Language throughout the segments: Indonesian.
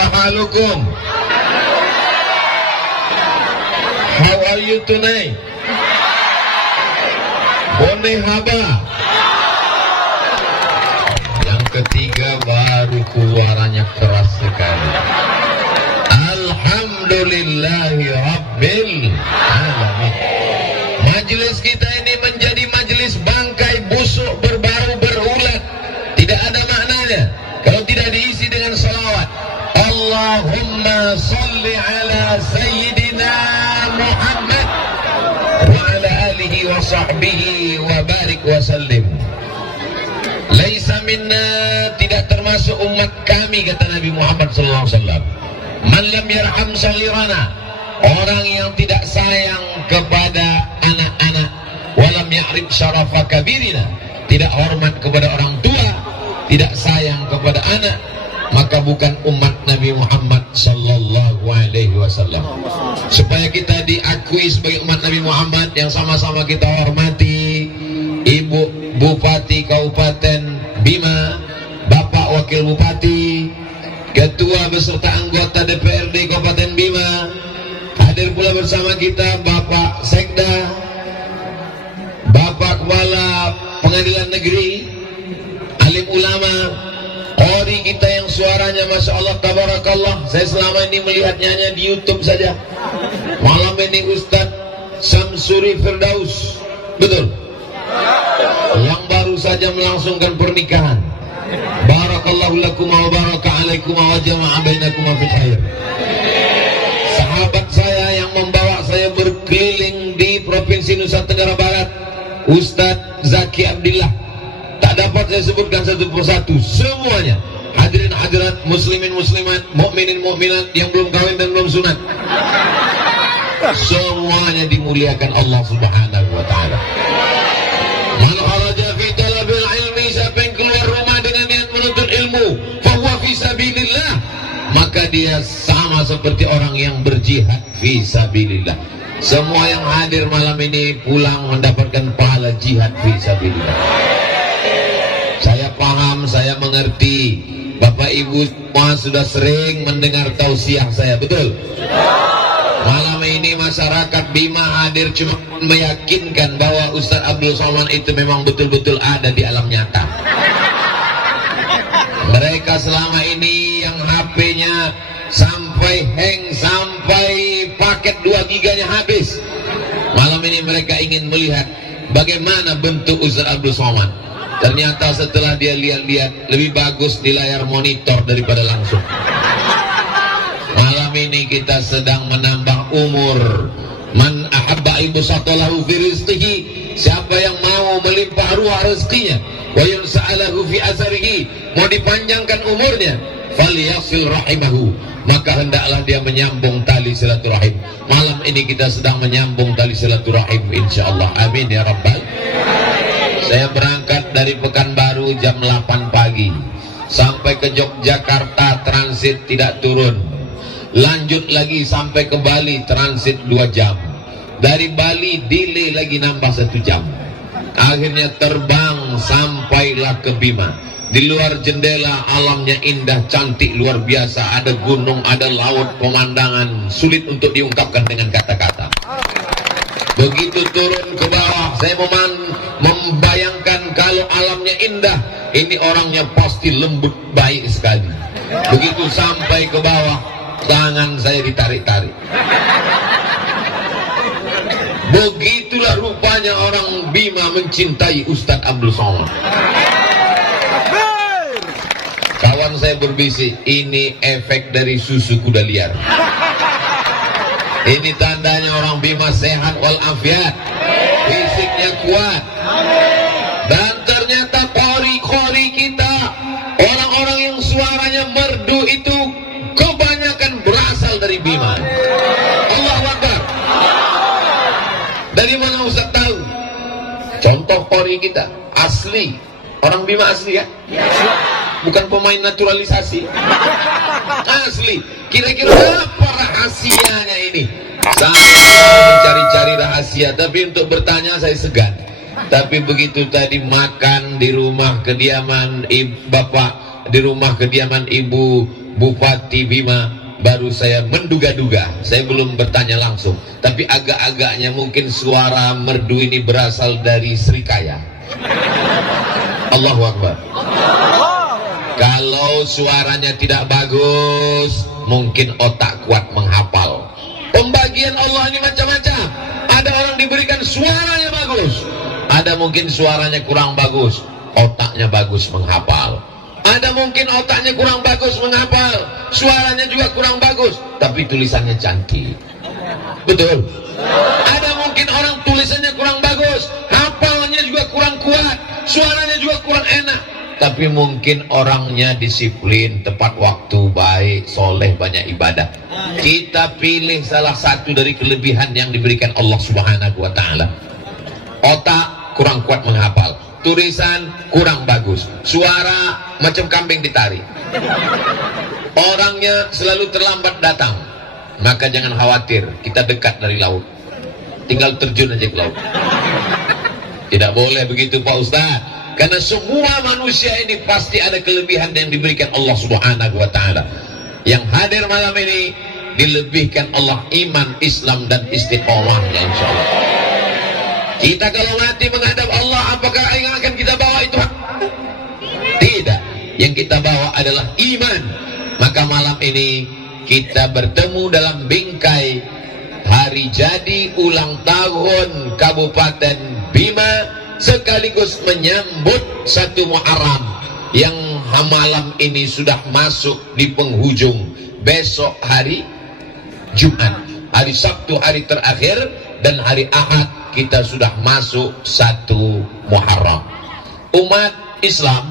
Kaifa halukum? How are you tonight? Boleh haba? Yang ketiga baru keluarannya keras sekali. Alhamdulillahi Rabbil Alamin. Majelis kita ini menjadi majelis bangkai busuk berbau berulat. Tidak ada maknanya kalau tidak diisi dengan salawat. Allahumma salli ala Sayyidina Muhammad wa ala alihi wa sahbihi wa barik wa sallim. Laisa minna, tidak termasuk umat kami, kata Nabi Muhammad SAW. Man lam yarham saghirana, orang yang tidak sayang kepada anak-anak, walam ya'rif syarafa kabirina, tidak hormat kepada orang tua, tidak sayang kepada anak, maka bukan umat Nabi Muhammad sallallahu alaihi wasallam. Supaya kita diakui sebagai umat Nabi Muhammad, yang sama-sama kita hormati Ibu Bupati Kabupaten Bima, Bapak Wakil Bupati, Ketua beserta anggota DPRD Kabupaten Bima. Hadir pula bersama kita Bapak Sekda, Bapak Kepala Pengadilan Negeri, alim ulama, qori kita yang suaranya Masya Allah tabarakallah. Saya selama ini melihatnya hanya di YouTube saja. Malam ini Ustadz Samsuri Firdaus, betul, yang baru saja melangsungkan pernikahan. Barakallahu lakum wa baraka alaikum wa jama'a bainakum fil khair. Sahabat saya yang membawa saya berkeliling di Provinsi Nusa Tenggara Barat, Ustadz Zaki Abdillah, tak dapat saya sebutkan satu persatu semuanya. Hadirin hadirat, muslimin muslimat, mukminin mukminat yang belum kawin dan belum sunat, semuanya dimuliakan Allah Subhanahu wa taala. Man kharaja fi talabil ilmi, siapa yang keluar rumah dengan niat menuntut ilmu, fa huwa fi sabilillah, maka dia sama seperti orang yang berjihad fi sabilillah. Semua yang hadir malam ini pulang mendapatkan pahala jihad fi sabilillah. Saya paham, saya mengerti. Bapak Ibu semua sudah sering mendengar tausiah saya, betul? Malam ini masyarakat Bima hadir cuma meyakinkan bahwa Ustadz Abdul Somad itu memang betul-betul ada di alam nyata. Mereka selama ini yang HP-nya sampai hang, sampai paket 2 giganya habis. Malam ini mereka ingin melihat bagaimana bentuk Ustadz Abdul Somad. Ternyata setelah dia lihat-lihat, lebih bagus di layar monitor daripada langsung. Malam ini kita sedang menambah umur. Man ahabba ibsatalahu fi rizqihi, siapa yang mau melimpah ruah rezekinya, wa yunsa'alahu fi asarihi, mau dipanjangkan umurnya, falyasil rahimahu, maka hendaklah dia menyambung tali silaturahim. Malam ini kita sedang menyambung tali silaturahim, insyaallah. Amin ya rabbal. Saya berangkat dari Pekanbaru jam 8 pagi sampai ke Yogyakarta, transit tidak turun. Lanjut lagi sampai ke Bali, transit 2 jam. Dari Bali delay lagi nambah 1 jam. Akhirnya terbang sampailah ke Bima. Di luar jendela alamnya indah, cantik, luar biasa. Ada gunung, ada laut, pemandangan sulit untuk diungkapkan dengan kata-kata. Begitu turun ke bawah, saya membayangkan kalau alamnya indah, ini orangnya pasti lembut, baik sekali. Begitu sampai ke bawah, tangan saya ditarik-tarik. Begitulah rupanya orang Bima mencintai Ustadz Abdul Somad. Kawan saya berbisik, ini efek dari susu kuda liar. Ini tandanya orang Bima sehat walafiat, fisiknya kuat. Dan ternyata qori-qori kita, orang-orang yang suaranya merdu itu kebanyakan berasal dari Bima. Allahu Akbar. Dari mana Ustaz tahu? Contoh qori kita asli, orang Bima asli ya? Bukan pemain naturalisasi. Asli. Kira-kira apa rahasianya ini? Saya mencari-cari rahasia, tapi untuk bertanya saya segan. Tapi begitu tadi makan di rumah kediaman Bapak, di rumah kediaman Ibu Bupati Bima, baru saya menduga-duga, saya belum bertanya langsung, tapi agak-agaknya mungkin suara merdu ini berasal dari Srikaya. Allahu Akbar. Kalau suaranya tidak bagus, mungkin otak kuat menghafal. Pembagian Allah ini macam-macam. Ada orang diberikan suaranya bagus, ada mungkin suaranya kurang bagus, otaknya bagus menghafal. Ada mungkin otaknya kurang bagus menghafal, suaranya juga kurang bagus, tapi tulisannya cantik. Betul. Ada mungkin orang tulisannya kurang bagus, hafalnya juga kurang kuat, suaranya juga kurang enak, tapi mungkin orangnya disiplin, tepat waktu, baik, soleh, banyak ibadah. Kita pilih salah satu dari kelebihan yang diberikan Allah Subhanahu wa Ta'ala. Otak kurang kuat menghafal, tulisan kurang bagus, suara macam kambing ditarik, orangnya selalu terlambat datang. Maka jangan khawatir, kita dekat dari laut, tinggal terjun aja ke laut. Tidak boleh begitu Pak Ustaz, karena semua manusia ini pasti ada kelebihan yang diberikan Allah Subhanahu wa Ta'ala. Yang hadir malam ini dilebihkan Allah iman, Islam, dan istiqomahnya, insya Allah. Kita kalau mati menghadap Allah, apakah yang akan kita bawa itu? Tidak. Yang kita bawa adalah iman. Maka malam ini kita bertemu dalam bingkai hari jadi ulang tahun Kabupaten Bima, sekaligus menyambut 1 Muharram yang malam ini sudah masuk di penghujung. Besok hari Jumat, hari Sabtu hari terakhir, dan hari Ahad kita sudah masuk 1 Muharram. Umat Islam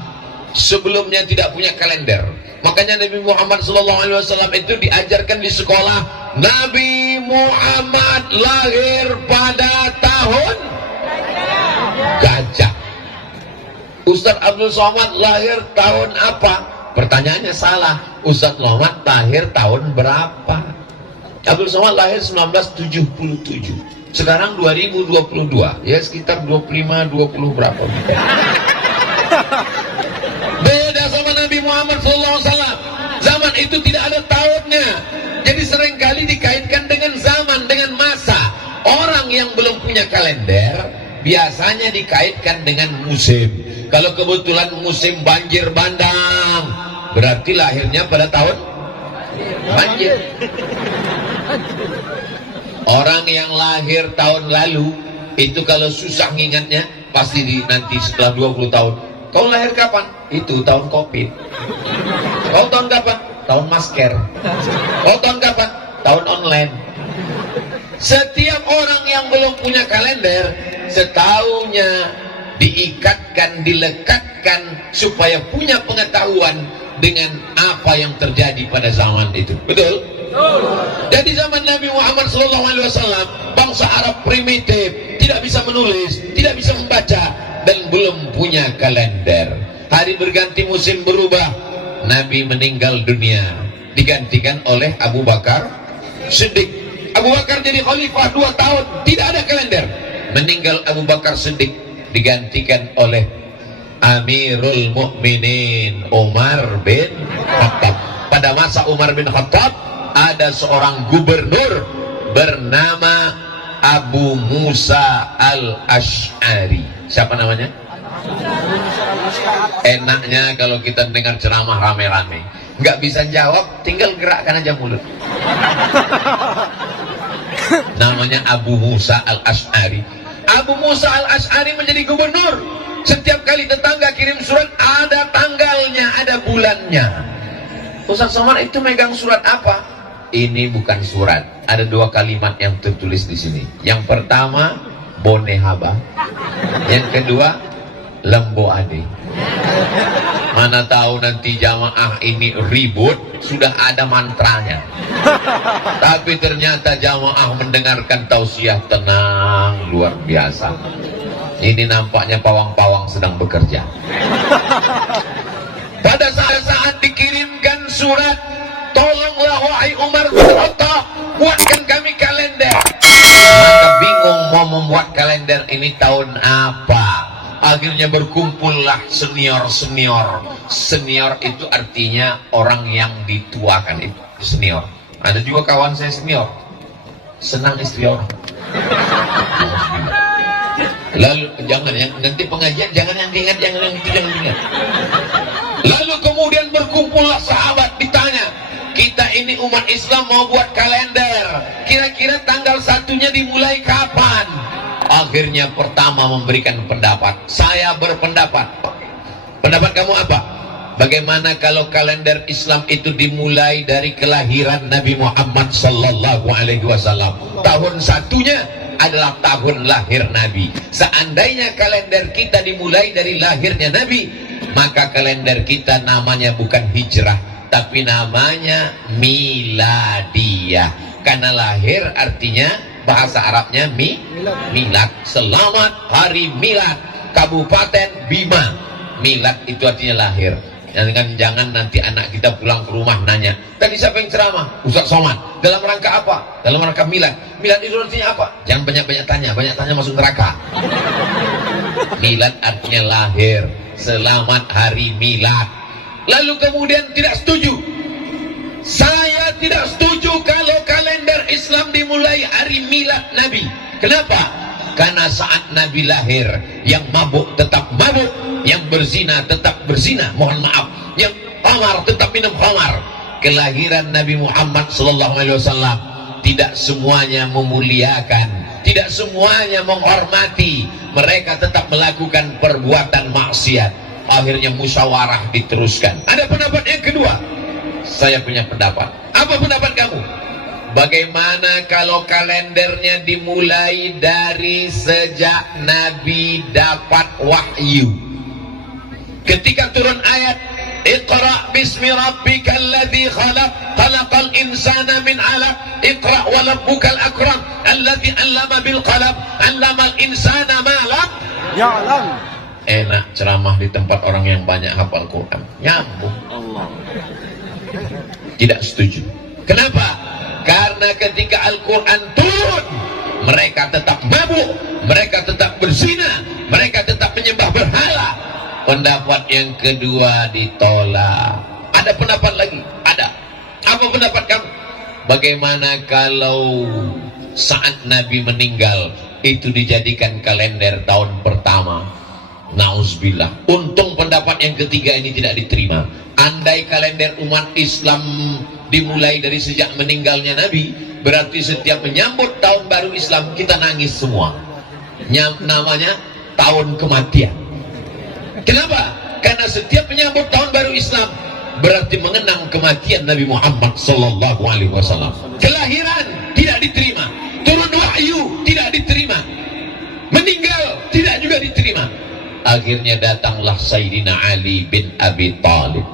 sebelumnya tidak punya kalender. Makanya Nabi Muhammad SAW itu diajarkan di sekolah, Nabi Muhammad lahir pada tahun gajah. Ustaz Abdul Somad lahir tahun apa? Pertanyaannya salah. Ustaz Somad lahir tahun berapa? Abdul Somad lahir 1977. Sekarang 2022, ya sekitar 25-20 berapa. Beda sama Nabi Muhammad SAW. Zaman itu tidak ada tahunnya. Jadi seringkali dikaitkan dengan zaman, dengan masa. Orang yang belum punya kalender biasanya dikaitkan dengan musim. Kalau kebetulan musim banjir bandang, berarti lahirnya pada tahun banjir. Orang yang lahir tahun lalu itu kalau susah ngingatnya, pasti nanti setelah 20 tahun, kau lahir kapan? Itu tahun Covid. Kau tahun kapan? Tahun masker. Kau tahun kapan? Tahun online. Setiap orang yang belum punya kalender, setahunnya diikatkan, dilekatkan supaya punya pengetahuan dengan apa yang terjadi pada zaman itu. Betul? Jadi zaman Nabi Muhammad SAW, bangsa Arab primitif, tidak bisa menulis, tidak bisa membaca, dan belum punya kalender. Hari berganti, musim berubah, Nabi meninggal dunia, digantikan oleh Abu Bakar Siddiq. Abu Bakar jadi khalifah 2 tahun, tidak ada kalender. Meninggal Abu Bakar Siddiq, digantikan oleh Amirul Mukminin Umar bin Khattab. Pada masa Umar bin Khattab ada seorang gubernur bernama Abu Musa al-Ash'ari. Siapa namanya? Enaknya kalau kita dengar ceramah rame-rame, nggak bisa jawab, tinggal gerakkan aja mulut. Namanya Abu Musa al-Ash'ari. Abu Musa al-Ash'ari menjadi gubernur. Setiap kali tetangga kirim surat, ada tanggalnya, ada bulannya. Ustaz Somad itu megang surat apa? Ini bukan surat. Ada 2 kalimat yang tertulis di sini. Yang pertama, Bone Haba. Yang kedua, Lembo Ade. Mana tahu nanti jamaah ini ribut, sudah ada mantranya. Tapi ternyata jamaah mendengarkan tausiah tenang, luar biasa. Ini nampaknya pawang-pawang sedang bekerja. Pada saat dikirimkan surat, tolonglah wahai Umar bin Khattab, buatkan kami kalender. Maka bingung mau membuat kalender ini tahun apa. Akhirnya berkumpullah senior-senior. Senior itu artinya orang yang dituakan, itu senior. Ada juga kawan saya senior, senang istri orang. Lalu jangan yang nanti pengajian jangan yang diingat, jangan yang itu, jangan diingat. Lalu kemudian berkumpullah sahabat, ditanya, kita ini umat Islam mau buat kalender, kira-kira tanggal 1-nya dimulai kapan? Akhirnya pertama memberikan pendapat. Saya berpendapat. Pendapat kamu apa? Bagaimana kalau kalender Islam itu dimulai dari kelahiran Nabi Muhammad sallallahu alaihi wasallam? Tahun 1-nya adalah tahun lahir Nabi. Seandainya kalender kita dimulai dari lahirnya Nabi, maka kalender kita namanya bukan hijrah, tapi namanya miladiyah. Karena lahir artinya bahasa Arabnya milad. Selamat hari milad Kabupaten Bima. Milad itu artinya lahir. Jangan nanti anak kita pulang ke rumah nanya, tadi siapa yang ceramah? Ustaz Somad. Dalam rangka apa? Dalam rangka milad. Milad itu artinya apa? Jangan banyak-banyak tanya masuk neraka. Milad artinya lahir. Selamat hari milad. Lalu kemudian tidak setuju. Saya tidak setuju kalau kalender Islam dimulai hari milad Nabi. Kenapa? Karena saat Nabi lahir, yang mabuk tetap mabuk, yang berzina tetap berzina, mohon maaf, yang khamar tetap minum khamar. Kelahiran Nabi Muhammad SAW tidak semuanya memuliakan, tidak semuanya menghormati. Mereka tetap melakukan perbuatan maksiat. Akhirnya musyawarah diteruskan. Ada pendapat yang kedua. Saya punya pendapat. Apa pendapat kamu? Bagaimana kalau kalendernya dimulai dari sejak Nabi dapat wahyu? Ketika turun ayat Iqra bismi rabbikal ladzi khalaq khalaqal insana min 'alaq Iqra wa rabbukal akram alladzi 'allama bil qalam 'allamal insana ma lam ya'lam. Enak ceramah di tempat orang yang banyak hafal Quran. Nyambung. Allah. Tidak setuju. Kenapa? Karena ketika Al-Quran turun, mereka tetap mabuk, mereka tetap berzina, mereka tetap menyembah berhala. Pendapat yang kedua ditolak. Ada pendapat lagi? Ada. Apa pendapat kamu? Bagaimana kalau saat Nabi meninggal itu dijadikan kalender tahun pertama? Nauzubillah. Untung pendapat yang ketiga ini tidak diterima. Andai kalender umat Islam dimulai dari sejak meninggalnya Nabi, berarti setiap menyambut tahun baru Islam kita nangis semua. Namanya tahun kematian. Kenapa? Karena setiap menyambut tahun baru Islam berarti mengenang kematian Nabi Muhammad sallallahu alaihi wasallam. Kelahiran tidak diterima, turun wahyu tidak diterima, meninggal tidak juga diterima. Akhirnya datanglah Sayyidina Ali bin Abi Thalib,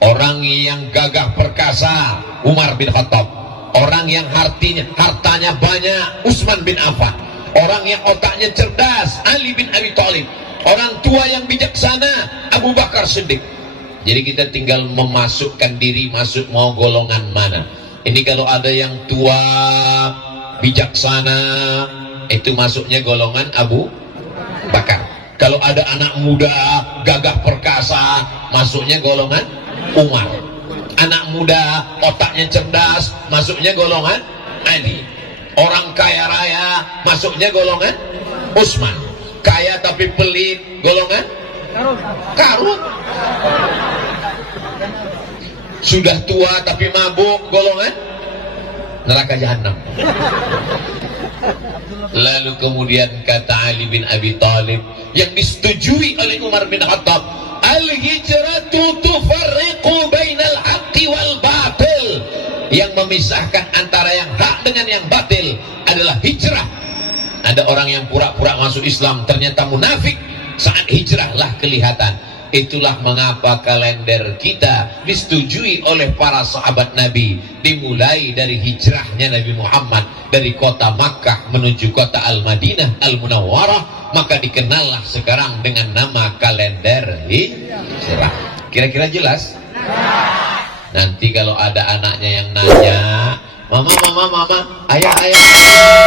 orang yang gagah perkasa Umar bin Khattab, orang yang hartanya banyak Utsman bin Affan, orang yang otaknya cerdas Ali bin Abi Thalib, orang tua yang bijaksana Abu Bakar Siddiq. Jadi kita tinggal memasukkan diri masuk mau golongan mana. Ini kalau ada yang tua bijaksana itu masuknya golongan Abu Bakar. Kalau ada anak muda gagah perkasa masuknya golongan Umar. Anak muda otaknya cerdas masuknya golongan Ali. Orang kaya raya masuknya golongan Utsman. Kaya tapi pelit golongan Karun. Sudah tua tapi mabuk golongan neraka jahanam. Lalu kemudian kata Ali bin Abi Thalib yang disetujui oleh Umar bin Khattab, al-hijratu tufarriqu bainal haqqi wal batil. Yang memisahkan antara yang hak dengan yang batil adalah hijrah. Ada orang yang pura-pura masuk Islam ternyata munafik, saat hijrahlah kelihatan. Itulah mengapa kalender kita disetujui oleh para sahabat Nabi, dimulai dari hijrahnya Nabi Muhammad dari kota Makkah menuju kota Al-Madinah Al-Munawwarah, maka dikenallah sekarang dengan nama kalender hijrah. Kira-kira jelas? Nanti kalau ada anaknya yang nanya, mama, ayah,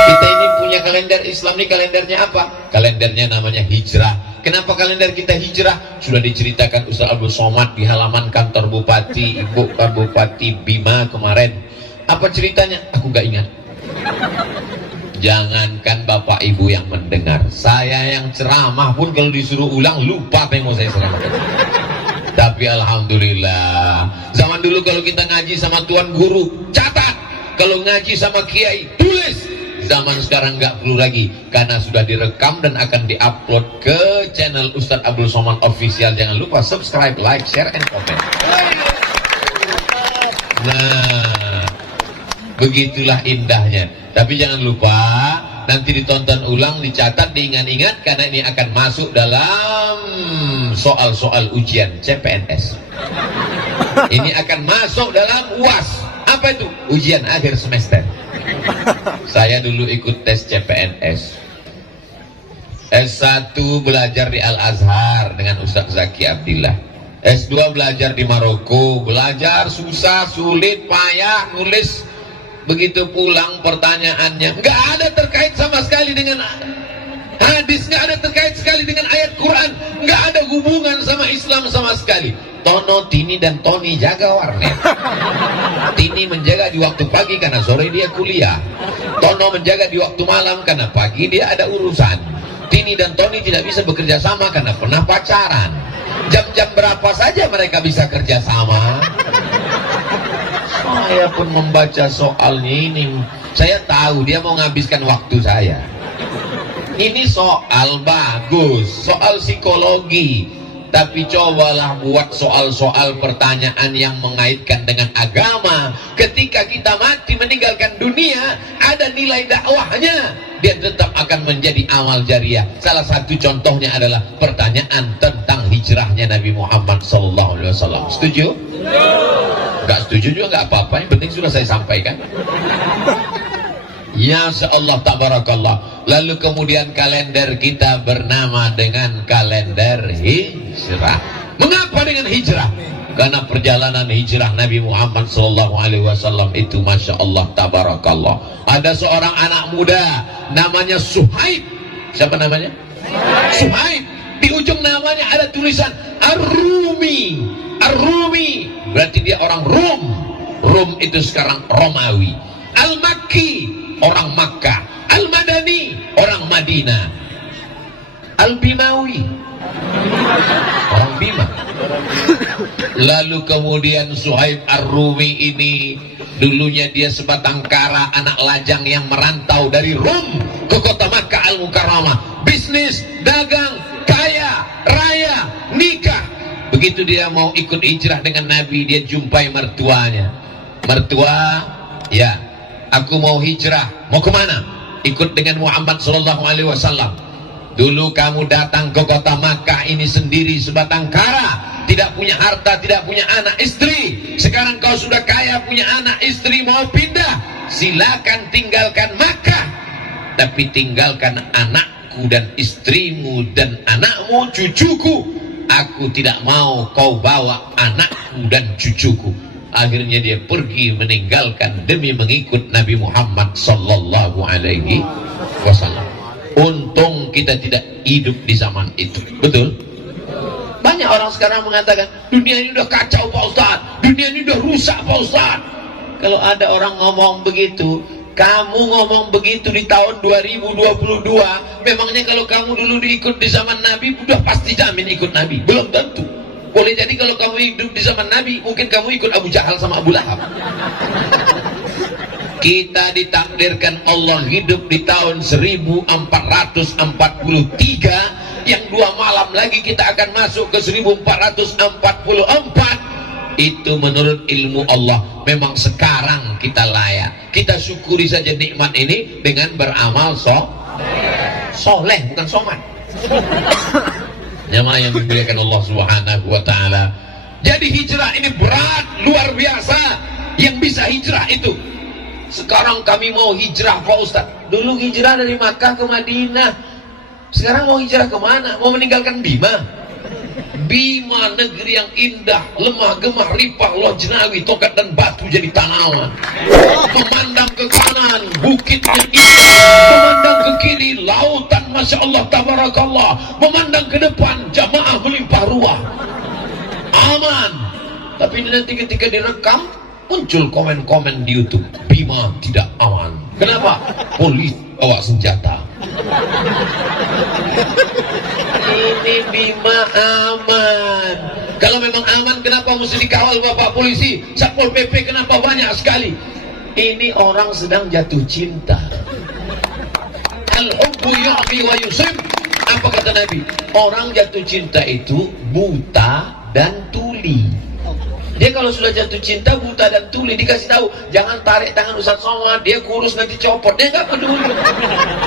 kita ini punya kalender Islam ini kalendernya apa? Kalendernya namanya hijrah. Kenapa kalender kita hijrah? Sudah diceritakan Ustaz Abdul Somad di halaman kantor Bupati, Ibu Bupati Bima kemarin. Apa ceritanya? Aku gak ingat. Jangankan Bapak Ibu yang mendengar, saya yang ceramah pun kalau disuruh ulang lupa apa yang mau saya ceramahkan. Tapi alhamdulillah, zaman dulu kalau kita ngaji sama tuan guru, catat. Kalau ngaji sama kiai, tulis. Zaman sekarang nggak perlu lagi, karena sudah direkam dan akan diupload ke channel Ustadz Abdul Somad Official. Jangan lupa subscribe, like, share, and comment. Nah, begitulah indahnya. Tapi jangan lupa nanti ditonton ulang, dicatat, diingat-ingat, karena ini akan masuk dalam soal-soal ujian CPNS. Ini akan masuk dalam UAS. Apa itu? Ujian akhir semester. Saya dulu ikut tes CPNS. S1 belajar di Al-Azhar dengan Ustaz Zaki Abdillah. S2 belajar di Maroko. Belajar susah, sulit, payah, nulis. Begitu pulang pertanyaannya nggak ada terkait sama sekali dengan hadis, nggak ada terkait sekali dengan ayat Quran, nggak ada hubungan sama Islam sama sekali. Tono, Tini, dan Tony jaga warnet. Tini menjaga di waktu pagi karena sore dia kuliah. Tono menjaga di waktu malam karena pagi dia ada urusan. Tini dan Tony tidak bisa bekerja sama karena pernah pacaran. Jam-jam berapa saja mereka bisa kerja sama. Saya pun membaca soalnya ini, saya tahu dia mau menghabiskan waktu saya. Ini soal bagus, soal psikologi. Tapi cobalah buat soal-soal pertanyaan yang mengaitkan dengan agama. Ketika kita mati meninggalkan dunia, ada nilai dakwahnya. Dia tetap akan menjadi amal jariah. Salah satu contohnya adalah pertanyaan tentang hijrahnya Nabi Muhammad SAW. Setuju? Gak setuju juga gak apa-apa, yang penting sudah saya sampaikan. Ya Allah tabarakallah. Lalu kemudian kalender kita bernama dengan kalender hijrah. Mengapa dengan hijrah? Karena perjalanan hijrah Nabi Muhammad SAW itu Masya Allah tabarakallah. Ada seorang anak muda namanya Suhaib. Siapa namanya? Suhaib. Di ujung namanya ada tulisan Ar-Rumi. Ar-Rumi berarti dia orang Rum. Rum itu sekarang Romawi. Al-Makki, orang Makkah. Al-Madani, orang Madinah. Al-Bimawi, orang Bima. Lalu kemudian Suhaib Ar-Rumi ini dulunya dia sebatang kara, anak lajang yang merantau dari Rum ke kota Makkah Al-Mukarramah. Bisnis, dagang, kaya, raya, nikah. Begitu dia mau ikut hijrah dengan Nabi, dia jumpai mertuanya. Mertua, ya, aku mau hijrah. Mau kemana? Ikut dengan Muhammad SAW. Dulu kamu datang ke kota Makkah ini sendiri sebatang kara, tidak punya harta, tidak punya anak istri. Sekarang kau sudah kaya, punya anak istri, mau pindah, silakan tinggalkan Makkah. Tapi tinggalkan anakku dan istrimu dan anakmu, cucuku. Aku tidak mau kau bawa anakku dan cucuku. Akhirnya dia pergi meninggalkan demi mengikut Nabi Muhammad sallallahu alaihi wasallam. Untung kita tidak hidup di zaman itu. Betul? Banyak orang sekarang mengatakan dunia ini udah kacau Pak Ustadz, dunia ini udah rusak Pak Ustadz. Kalau ada orang ngomong begitu, kamu ngomong begitu di tahun 2022, memangnya kalau kamu dulu diikut di zaman Nabi udah pasti jamin ikut Nabi? Belum tentu. Boleh jadi kalau kamu hidup di zaman Nabi, mungkin kamu ikut Abu Jahal sama Abu Lahab. Kita ditakdirkan Allah hidup di tahun 1443, yang 2 malam lagi kita akan masuk ke 1444. Itu menurut ilmu Allah. Memang sekarang kita layak. Kita syukuri saja nikmat ini dengan beramal soleh, bukan somat. Jamaah yang dimuliakan Allah Subhanahu wa taala. Jadi hijrah ini berat, luar biasa. Yang bisa hijrah itu. Sekarang kami mau hijrah Pak Ustaz. Dulu hijrah dari Makkah ke Madinah. Sekarang mau hijrah kemana? Mau meninggalkan Bima? Bima, negeri yang indah, lemah gemah ripah lojnawi, tokat dan batu jadi tanaman. Memandang ke kanan bukitnya indah, memandang ke kiri lautan masya Allah tabarakallah, memandang ke depan jamaah melimpah ruah, aman. Tapi nanti ketika direkam muncul komen-komen di YouTube, Bima tidak aman. Kenapa? Polisi bawa senjata. Ini Bima aman. Kalau memang aman, kenapa mesti dikawal Bapak polisi? Satpol PP kenapa banyak sekali? Ini orang sedang jatuh cinta. Al-hubbu yu'mi wa yusib. Apa kata Nabi? Orang jatuh cinta itu buta dan tuli. Dia kalau sudah jatuh cinta buta dan tuli, dikasih tahu jangan tarik tangan Ustaz Somad, dia kurus nanti copot, dia nggak peduli.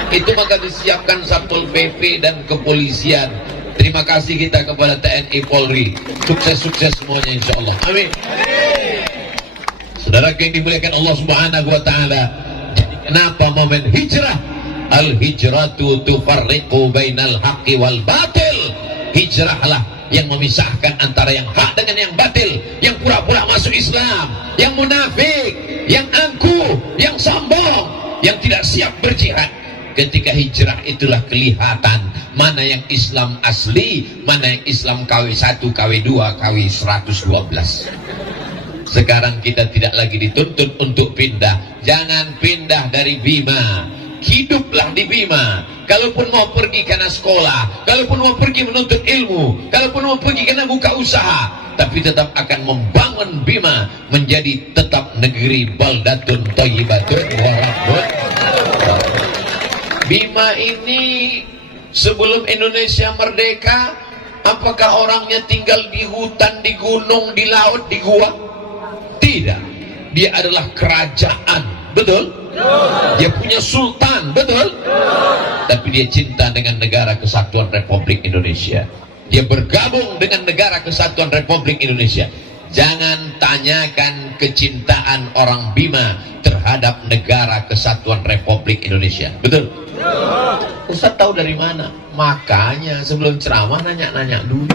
Itu maka disiapkan Satpol PP dan kepolisian. Terima kasih kita kepada TNI Polri, sukses-sukses semuanya insya Allah, amin. Saudara yang dimuliakan Allah Subhanahu Wa Taala, kenapa momen hijrah? Al hijratu tufarriqu bainal haqqi wal batil. Hijrahlah yang memisahkan antara yang hak dengan yang batil, yang pura-pura masuk Islam, yang munafik, yang angkuh, yang sombong, yang tidak siap berjihad. Ketika hijrah itulah kelihatan mana yang Islam asli, mana yang Islam KW1, KW2, KW112. Sekarang kita tidak lagi dituntut untuk pindah. Jangan pindah dari Bima, hiduplah di Bima. Kalaupun mau pergi karena sekolah, kalaupun mau pergi menuntut ilmu, kalaupun mau pergi karena buka usaha, tapi tetap akan membangun Bima menjadi tetap negeri baldatun thayyibatun wa rabbun. Bima ini sebelum Indonesia merdeka, apakah orangnya tinggal di hutan, di gunung, di laut, di gua? Tidak. Dia adalah kerajaan, betul? Dia punya sultan, betul? Tapi dia cinta dengan negara kesatuan Republik Indonesia. Dia bergabung dengan negara kesatuan Republik Indonesia. Jangan tanyakan kecintaan orang Bima terhadap negara kesatuan Republik Indonesia, betul? Ustaz tahu dari mana? Makanya sebelum ceramah nanya-nanya dulu.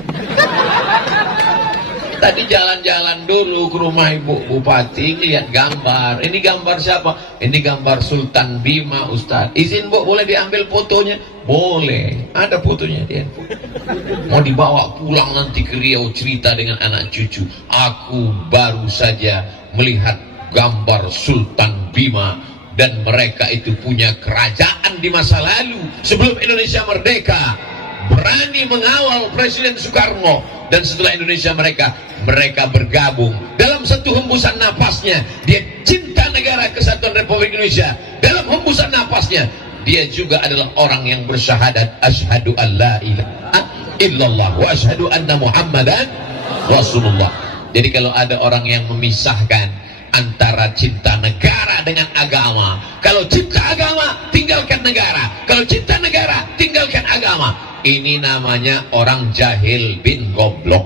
Tadi jalan-jalan dulu ke rumah Ibu Bupati, lihat gambar. Ini gambar siapa? Ini gambar Sultan Bima, Ustaz. Izin Bu, boleh diambil fotonya? Boleh. Ada fotonya di handphone. Mau dibawa pulang nanti ke Riau cerita dengan anak cucu. Aku baru saja melihat gambar Sultan Bima dan mereka itu punya kerajaan di masa lalu sebelum Indonesia merdeka. Berani mengawal Presiden Soekarno, dan setelah Indonesia mereka bergabung dalam satu hembusan napasnya. Dia cinta negara kesatuan Republik Indonesia. Dalam hembusan napasnya dia juga adalah orang yang bersyahadat asyhadu an la ilaha illallah wa asyhadu anna muhammadan rasulullah. Jadi kalau ada orang yang memisahkan antara cinta negara dengan agama, kalau cinta agama tinggalkan negara, kalau cinta negara tinggalkan agama, ini namanya orang jahil bin goblok.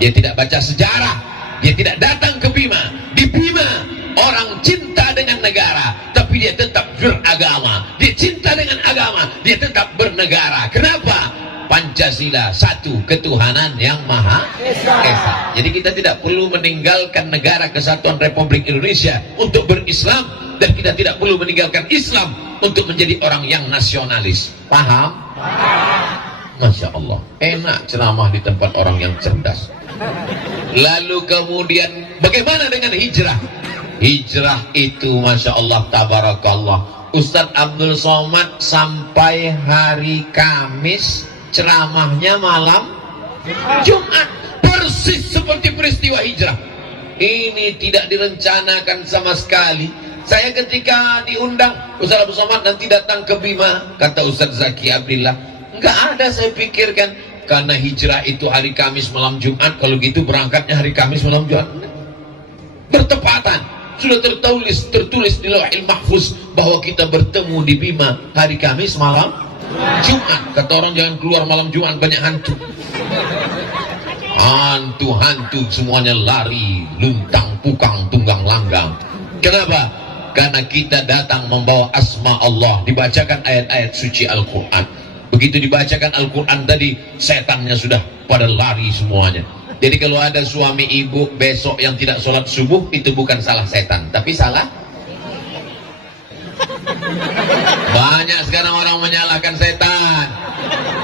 Dia tidak baca sejarah, dia tidak datang ke Bima. Di Bima orang cinta dengan negara, tapi dia tetap beragama. Dia cinta dengan agama, dia tetap bernegara. Kenapa? Pancasila, satu ketuhanan yang maha esa. Jadi kita tidak perlu meninggalkan negara kesatuan Republik Indonesia untuk berislam, dan kita tidak perlu meninggalkan Islam untuk menjadi orang yang nasionalis. Paham? Masya Allah, enak ceramah di tempat orang yang cerdas. Lalu kemudian bagaimana dengan hijrah? Hijrah itu Masya Allah tabarakallah, Ustadz Abdul Somad sampai hari Kamis ceramahnya malam Jumat, persis seperti peristiwa hijrah. Ini tidak direncanakan sama sekali. Saya ketika diundang, Ustaz Abdul Somad nanti datang ke Bima, kata Ustaz Zaki Abdillah, nggak ada saya pikirkan, karena hijrah itu hari Kamis malam Jumat, kalau gitu berangkatnya hari Kamis malam Jumat. Bertepatan, sudah tertulis di Lauhil Mahfuz bahwa kita bertemu di Bima hari Kamis malam Jumat. Kata orang jangan keluar malam Jumat, banyak hantu. Hantu-hantu semuanya lari, luntang, pukang, tunggang langgang. Kenapa? Karena kita datang membawa asma Allah, dibacakan ayat-ayat suci Al-Quran. Begitu dibacakan Al-Quran tadi, setannya sudah pada lari semuanya. Jadi kalau ada suami ibu besok yang tidak sholat subuh, itu bukan salah setan, tapi salah. Banyak sekarang orang menyalahkan setan.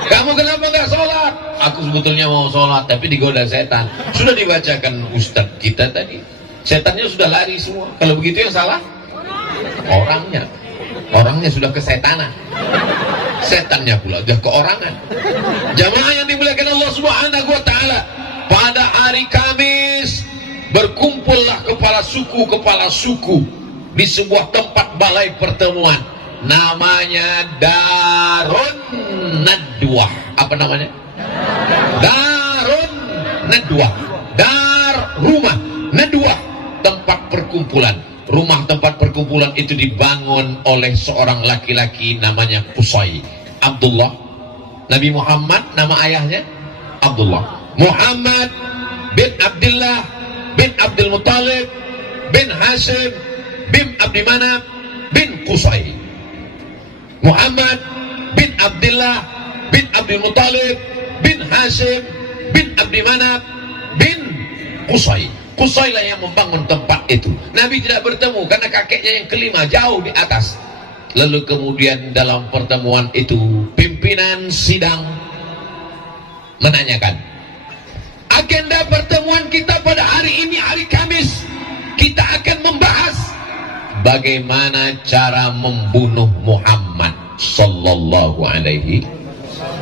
Kamu kenapa nggak sholat? Aku sebetulnya mau sholat, tapi digoda setan. Sudah dibacakan Ustadz kita tadi, setannya sudah lari semua. Kalau begitu yang salah orangnya. Orangnya sudah kesetanan, setannya pula sudah keorangan. Jamaah yang dimuliakan Allah Subhanahu wa Ta'ala, pada hari Kamis berkumpullah kepala suku di sebuah tempat balai pertemuan, namanya Darun Nadwah. Apa namanya? Darun Nadwah. Dar rumah, Nadwah tempat perkumpulan. Rumah tempat perkumpulan itu dibangun oleh seorang laki-laki namanya Qusay Abdullah. Nabi Muhammad nama ayahnya Abdullah. Muhammad bin Abdullah bin Abdul Muttalib bin Hashim bin Abdi Manaf bin Qusay. Muhammad bin Abdullah bin Abdul Muttalib bin Hashim bin Abdi Manaf bin Qusay. Qusay lah yang membangun tempat itu. Nabi tidak bertemu karena kakeknya yang kelima jauh di atas. Lalu kemudian dalam pertemuan itu pimpinan sidang menanyakan, agenda pertemuan kita pada hari ini, hari Kamis, kita akan membahas bagaimana cara membunuh Muhammad sallallahu alaihi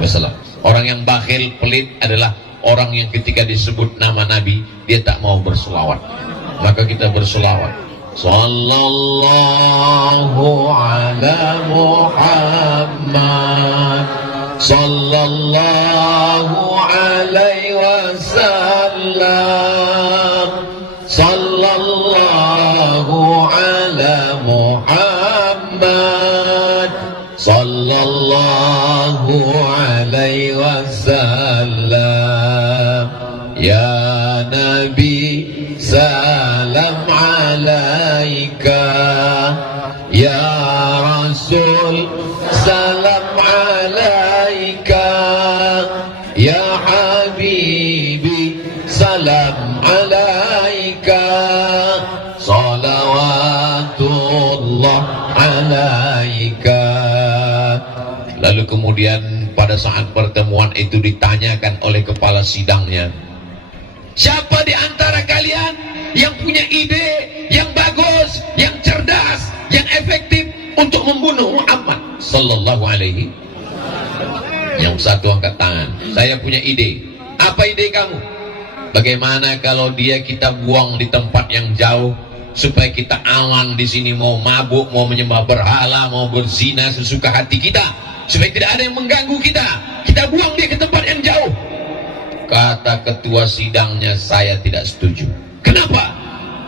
wasallam. Orang yang bakhil, pelit adalah orang yang ketika disebut nama Nabi dia tak mau berselawat. Maka kita berselawat, sallallahu ala Muhammad sallallahu alaihi wasallam, sallallahu ala Muhammad sallallahu alaihi wasallam. Ya Nabi salam alaika, ya Rasul salam alaika, ya Habibi salam alaika, salawatullah alaika. Lalu kemudian pada saat pertemuan itu ditanyakan oleh kepala sidangnya, siapa di antara kalian yang punya ide yang bagus, yang cerdas, yang efektif untuk membunuh Muhammad sallallahu alaihi? Yang satu angkat tangan, saya punya ide. Apa ide kamu? Bagaimana kalau dia kita buang di tempat yang jauh supaya kita aman di sini, mau mabuk, mau menyembah berhala, mau berzina sesuka hati kita, supaya tidak ada yang mengganggu kita. Kita buang dia ke tempat yang jauh. Kata ketua sidangnya, saya tidak setuju. Kenapa?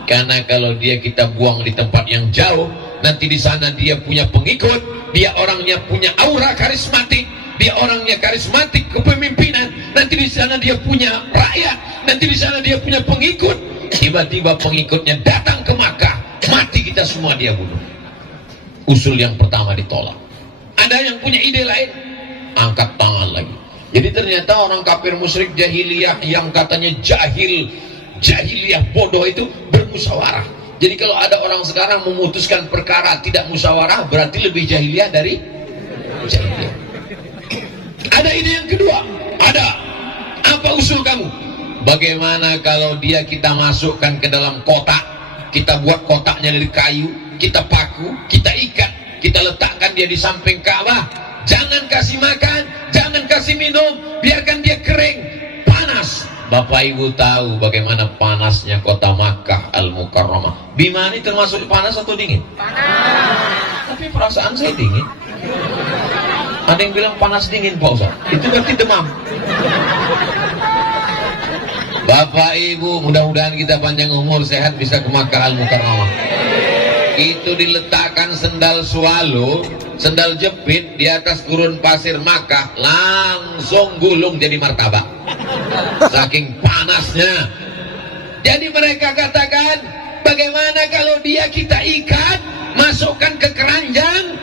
Karena kalau dia kita buang di tempat yang jauh, nanti di sana dia punya pengikut, dia orangnya punya aura karismatik, dia orangnya karismatik kepemimpinan, nanti di sana dia punya rakyat, nanti di sana dia punya pengikut. Tiba-tiba pengikutnya datang ke Makkah, mati kita semua dia bunuh. Usul yang pertama ditolak. Ada yang punya ide lain? Angkat tangan lagi. Jadi ternyata orang kafir musyrik jahiliyah yang katanya jahiliyah bodoh itu bermusyawarah. Jadi kalau ada orang sekarang memutuskan perkara tidak musyawarah, berarti lebih jahiliyah dari jahiliyah. Ada ide yang kedua. Ada. Apa usul kamu? Bagaimana kalau dia kita masukkan ke dalam kotak, kita buat kotaknya dari kayu, kita paku, kita ikat, kita letakkan dia di samping Ka'bah. Jangan kasih makan, jangan kasih minum, biarkan dia kering, panas. Bapak Ibu tahu bagaimana panasnya kota Makkah Al-Mukarramah. Bima ini termasuk panas atau dingin? Panas. Tapi perasaan saya dingin. Ada yang bilang panas dingin Pak Ustaz. Itu berarti demam. Bapak Ibu, mudah-mudahan kita panjang umur, sehat, bisa ke Makkah Al-Mukarramah. Itu diletakkan sendal swallow, sendal jepit di atas gurun pasir Makkah, langsung gulung jadi martabak. Saking panasnya. Jadi mereka katakan, bagaimana kalau dia kita ikat, masukkan ke keranjang,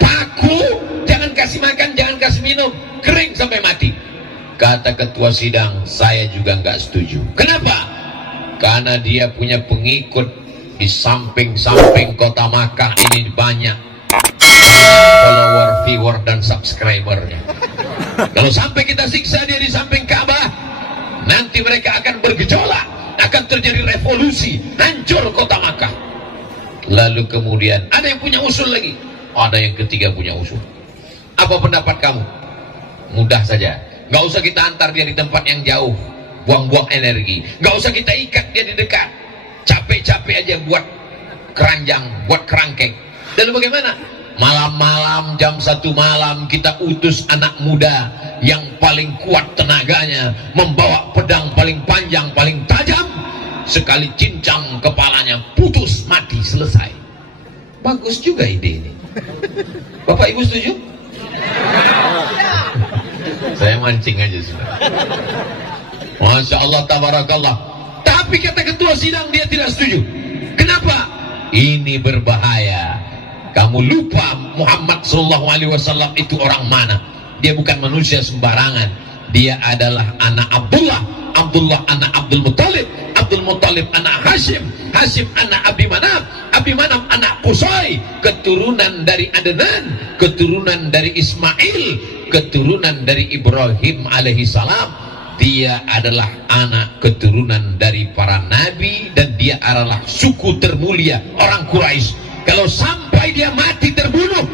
paku, jangan kasih makan, jangan kasih minum, kering sampai mati. Kata ketua sidang, saya juga nggak setuju. Kenapa? Karena dia punya pengikut di samping-samping kota Makkah ini banyak follower, viewer, dan subscribernya. Kalau sampai kita siksa dia di samping Ka'bah, nanti mereka akan bergejolak, akan terjadi revolusi, hancur kota Makkah. Lalu kemudian ada yang punya usul lagi, ada yang ketiga punya usul. Apa pendapat kamu? Mudah saja, nggak usah kita antar dia di tempat yang jauh, buang-buang energi. Nggak usah kita ikat dia di dekat, capek-capek aja buat keranjang, buat kerangkeng. Lalu bagaimana? Malam-malam jam 1 malam kita utus anak muda yang paling kuat tenaganya, membawa pedang paling panjang, paling tajam, sekali cincang kepalanya putus, mati, selesai. Bagus juga ide ini. Bapak Ibu setuju? Saya mancing aja sudah. Masya Allah, tabarakallah. Tapi kata ketua sidang dia tidak setuju. Kenapa? Ini berbahaya. Kamu lupa Muhammad SAW itu orang mana? Dia bukan manusia sembarangan. Dia adalah anak Abdullah, Abdullah anak Abdul Muttalib, Abdul Muttalib anak Hashim, Hashim anak Abi Manaf, Abi Manaf anak Qusay, keturunan dari Adnan, keturunan dari Ismail, keturunan dari Ibrahim alaihissalam. Dia adalah anak keturunan dari para nabi, dan dia adalah suku termulia orang Quraisy. Kalau sampai dia mati terbunuh,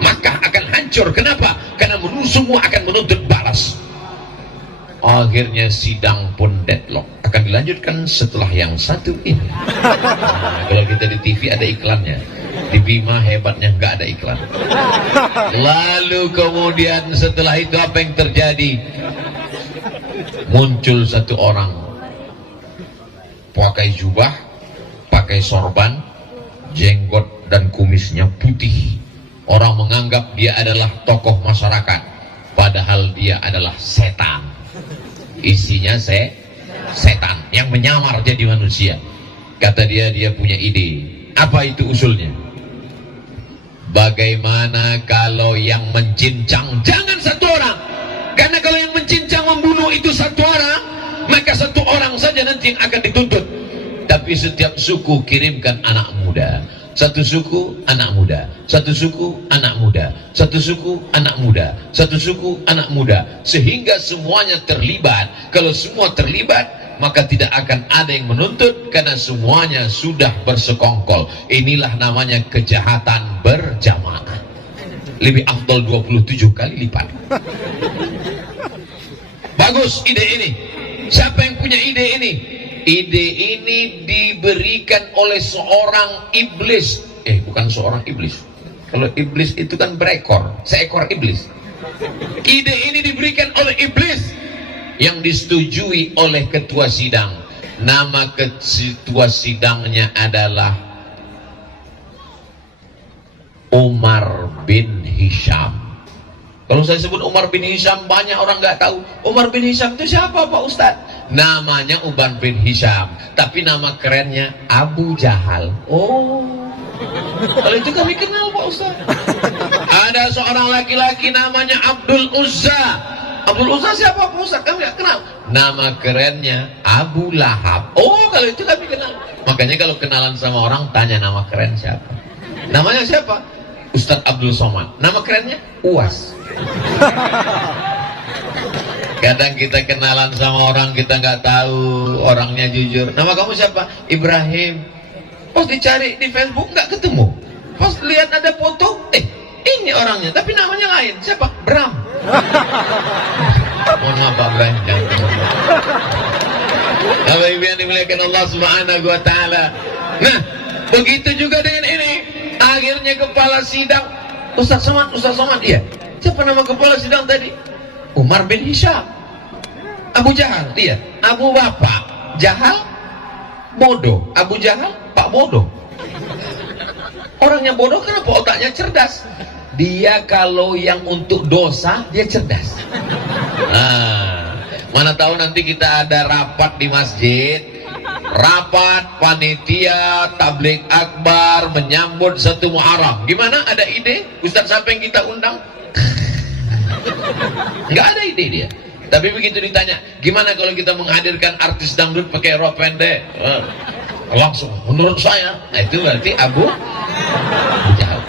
maka akan hancur. Kenapa? Karena semua akan menuntut balas. Akhirnya sidang pun deadlock. Akan dilanjutkan setelah yang satu ini. Nah, kalau kita di TV ada iklannya, di Bima hebatnya nggak ada iklan. Lalu kemudian setelah itu apa yang terjadi? Muncul satu orang pakai jubah, pakai sorban, jenggot dan kumisnya putih. Orang menganggap dia adalah tokoh masyarakat, padahal dia adalah setan. Isinya setan yang menyamar jadi manusia. Kata dia, dia punya ide. Apa itu usulnya? Bagaimana kalau yang mencincang jangan satu orang? Karena kalau yang mencincang membunuh itu satu orang, maka satu orang saja nanti yang akan dituntut. Tapi setiap suku kirimkan anak muda. Satu suku anak muda, satu suku anak muda, satu suku anak muda, satu suku anak muda, sehingga semuanya terlibat. Kalau semua terlibat, maka tidak akan ada yang menuntut, karena semuanya sudah bersekongkol. Inilah namanya kejahatan berjamaah. Lebih afdal 27 kali lipat. Bagus ide ini. Siapa yang punya ide ini? Ide ini diberikan oleh seorang iblis. Bukan seorang iblis. Kalau iblis itu kan berekor, seekor iblis. Ide ini diberikan oleh iblis, yang disetujui oleh ketua sidang. Nama ketua sidangnya adalah Umar bin Hisham. Kalau saya sebut Umar bin Hisham, banyak orang nggak tahu. Umar bin Hisham itu siapa, Pak Ustadz? Namanya Umar bin Hisham, tapi nama kerennya Abu Jahal. Oh, kalau itu kami kenal, Pak Ustadz. Ada seorang laki-laki namanya Abdul Uzza. Abdul Uzza siapa, Pak Ustadz? Kami nggak kenal. Nama kerennya Abu Lahab. Oh, kalau itu kami kenal. Makanya kalau kenalan sama orang, tanya nama keren siapa. Namanya siapa? Ustadz Abdul Somad. Nama kerennya Uwas. Kadang kita kenalan sama orang, kita nggak tahu orangnya jujur. Nama kamu siapa? Ibrahim. Pas dicari di Facebook nggak ketemu. Pas lihat ada foto, ini orangnya, tapi namanya lain. Siapa? Bram. Mohon maaf Pak Bram. Bapak Ibu yang dimuliakan Allah Subhanahu wa Ta'ala. Nah, begitu juga dengan ini. Akhirnya kepala sidang, Ustaz Somad, iya. Siapa nama kepala sidang tadi? Umar bin Hisham. Abu Jahal, iya. Abu Bapak Jahal, bodoh. Abu Jahal, Pak bodoh. Orangnya bodoh, kenapa otaknya cerdas? Dia kalau yang untuk dosa, dia cerdas. Nah, mana tahu nanti kita ada rapat di masjid, rapat panitia tabligh akbar menyambut 1 Muharram. Gimana? Ada ide? Ustaz siapa yang kita undang? Nggak ada ide dia. Tapi begitu ditanya, gimana kalau kita menghadirkan artis dangdut pakai rok pendek? Langsung, menurut saya, nah itu berarti Abu Jahal.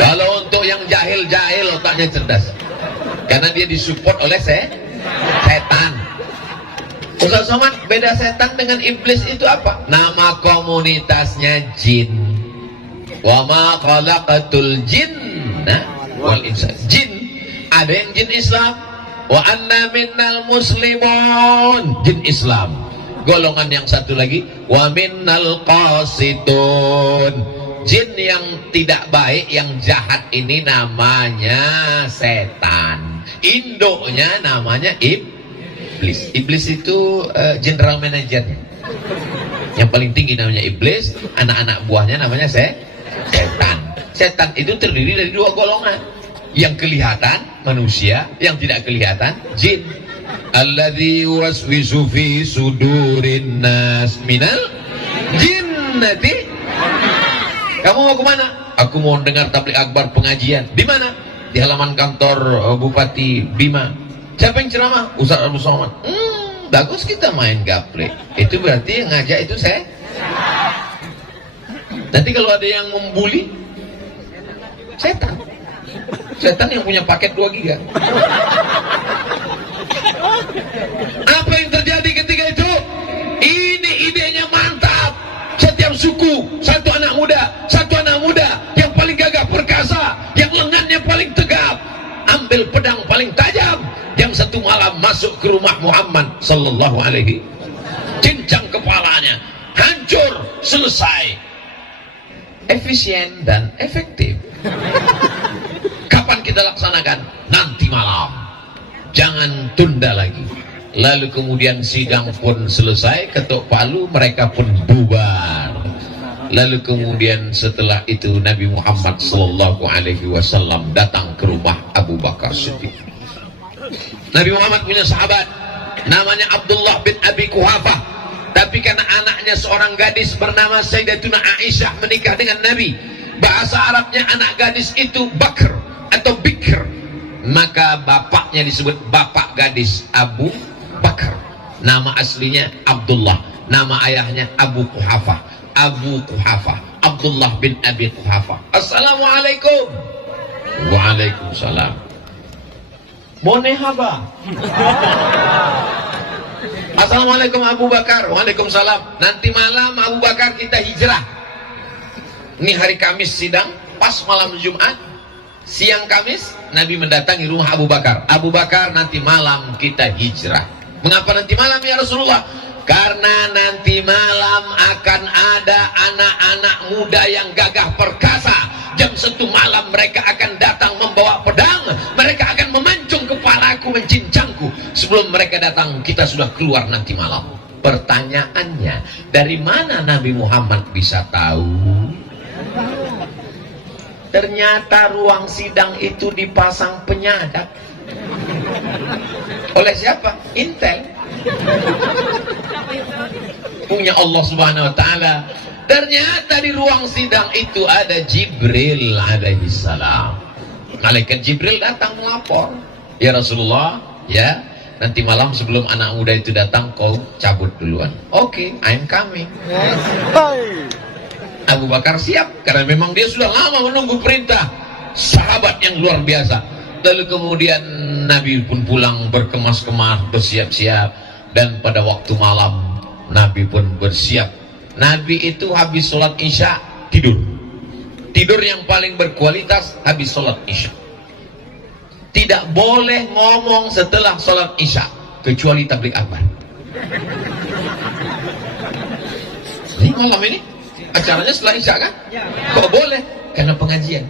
Kalau untuk yang jahil-jahil otaknya cerdas, karena dia disupport oleh setan. Ustaz Somad, beda setan dengan iblis itu apa? Nama komunitasnya jin. Wa ma khalaqatul jinna wal insa. Jin, ada yang jin Islam. Wa anna minnal muslimun, jin Islam. Golongan yang satu lagi, wa minnal qasitun, jin yang tidak baik, yang jahat ini namanya setan. Induknya namanya iblis. Iblis itu general manajernya. Yang paling tinggi namanya iblis, anak-anak buahnya namanya setan. Setan itu terdiri dari dua golongan. Yang kelihatan manusia, yang tidak kelihatan jin. Alladzi waswisu fi sudurin nas minal jinnati. Kamu mau kemana? Aku mau dengar tabligh akbar pengajian. Di mana? Di halaman kantor Bupati Bima. Siapa yang ceramah? Ustaz Abu Somad. Bagus kita main gaple. Itu berarti yang ngajak itu saya. Nanti kalau ada yang membuli, setan. Setan yang punya paket 2 giga. Apa yang terjadi ketika itu? Ini idenya mantap. Setiap suku, satu anak muda yang paling gagah perkasa, yang lengannya paling tegap, ambil pedang paling tajam, yang satu malam masuk ke rumah Muhammad sallallahu alaihi, cincang kepalanya, hancur, selesai. Efisien dan efektif. Kapan kita laksanakan? Nanti malam. Jangan tunda lagi. Lalu kemudian sidang pun selesai, ketok palu, mereka pun bubar. Lalu kemudian setelah itu Nabi Muhammad sallallahu alaihi wasallam datang ke rumah Abu Bakar Siddiq. Nabi Muhammad punya sahabat namanya Abdullah bin Abi Quhafah, tapi karena anaknya seorang gadis bernama Sayyidatuna Aisyah menikah dengan Nabi, bahasa Arabnya anak gadis itu Bakr atau Bikr, maka bapaknya disebut bapak gadis Abu Bakar. Nama aslinya Abdullah, nama ayahnya Abu Quhafah. Abu Quhafah, Abdullah bin Abi Quhafah. Assalamualaikum. Waalaikumsalam. Monehaba. Assalamualaikum Abu Bakar. Waalaikumsalam. Nanti malam Abu Bakar kita hijrah. Ini hari Kamis sidang, pas malam Jumat, siang Kamis Nabi mendatangi rumah Abu Bakar. Abu Bakar, nanti malam kita hijrah. Mengapa nanti malam ya Rasulullah? Karena nanti malam akan ada anak-anak muda yang gagah perkasa. Jam 1 malam mereka akan datang membawa pedang. Mereka akan memancung kepalaku, mencincangku. Sebelum mereka datang, kita sudah keluar nanti malam. Pertanyaannya, dari mana Nabi Muhammad bisa tahu? Ternyata ruang sidang itu dipasang penyadap. Oleh siapa? Intel. Punya Allah Subhanahu wa taala. Ternyata di ruang sidang itu ada Jibril alaihi salam. Malaikat Jibril datang melapor, ya Rasulullah, ya nanti malam sebelum anak muda itu datang kau cabut duluan. Oke, I'm coming. Abu Bakar siap karena memang dia sudah lama menunggu perintah. Sahabat yang luar biasa. Lalu kemudian Nabi pun pulang berkemas-kemas, bersiap-siap, dan pada waktu malam Nabi pun bersiap. Nabi itu habis sholat Isya tidur. Tidur yang paling berkualitas habis sholat Isya. Tidak boleh ngomong setelah sholat Isya kecuali tabligh akbar. Ini malam ini acaranya setelah Isya kan? Kok boleh? Karena pengajian.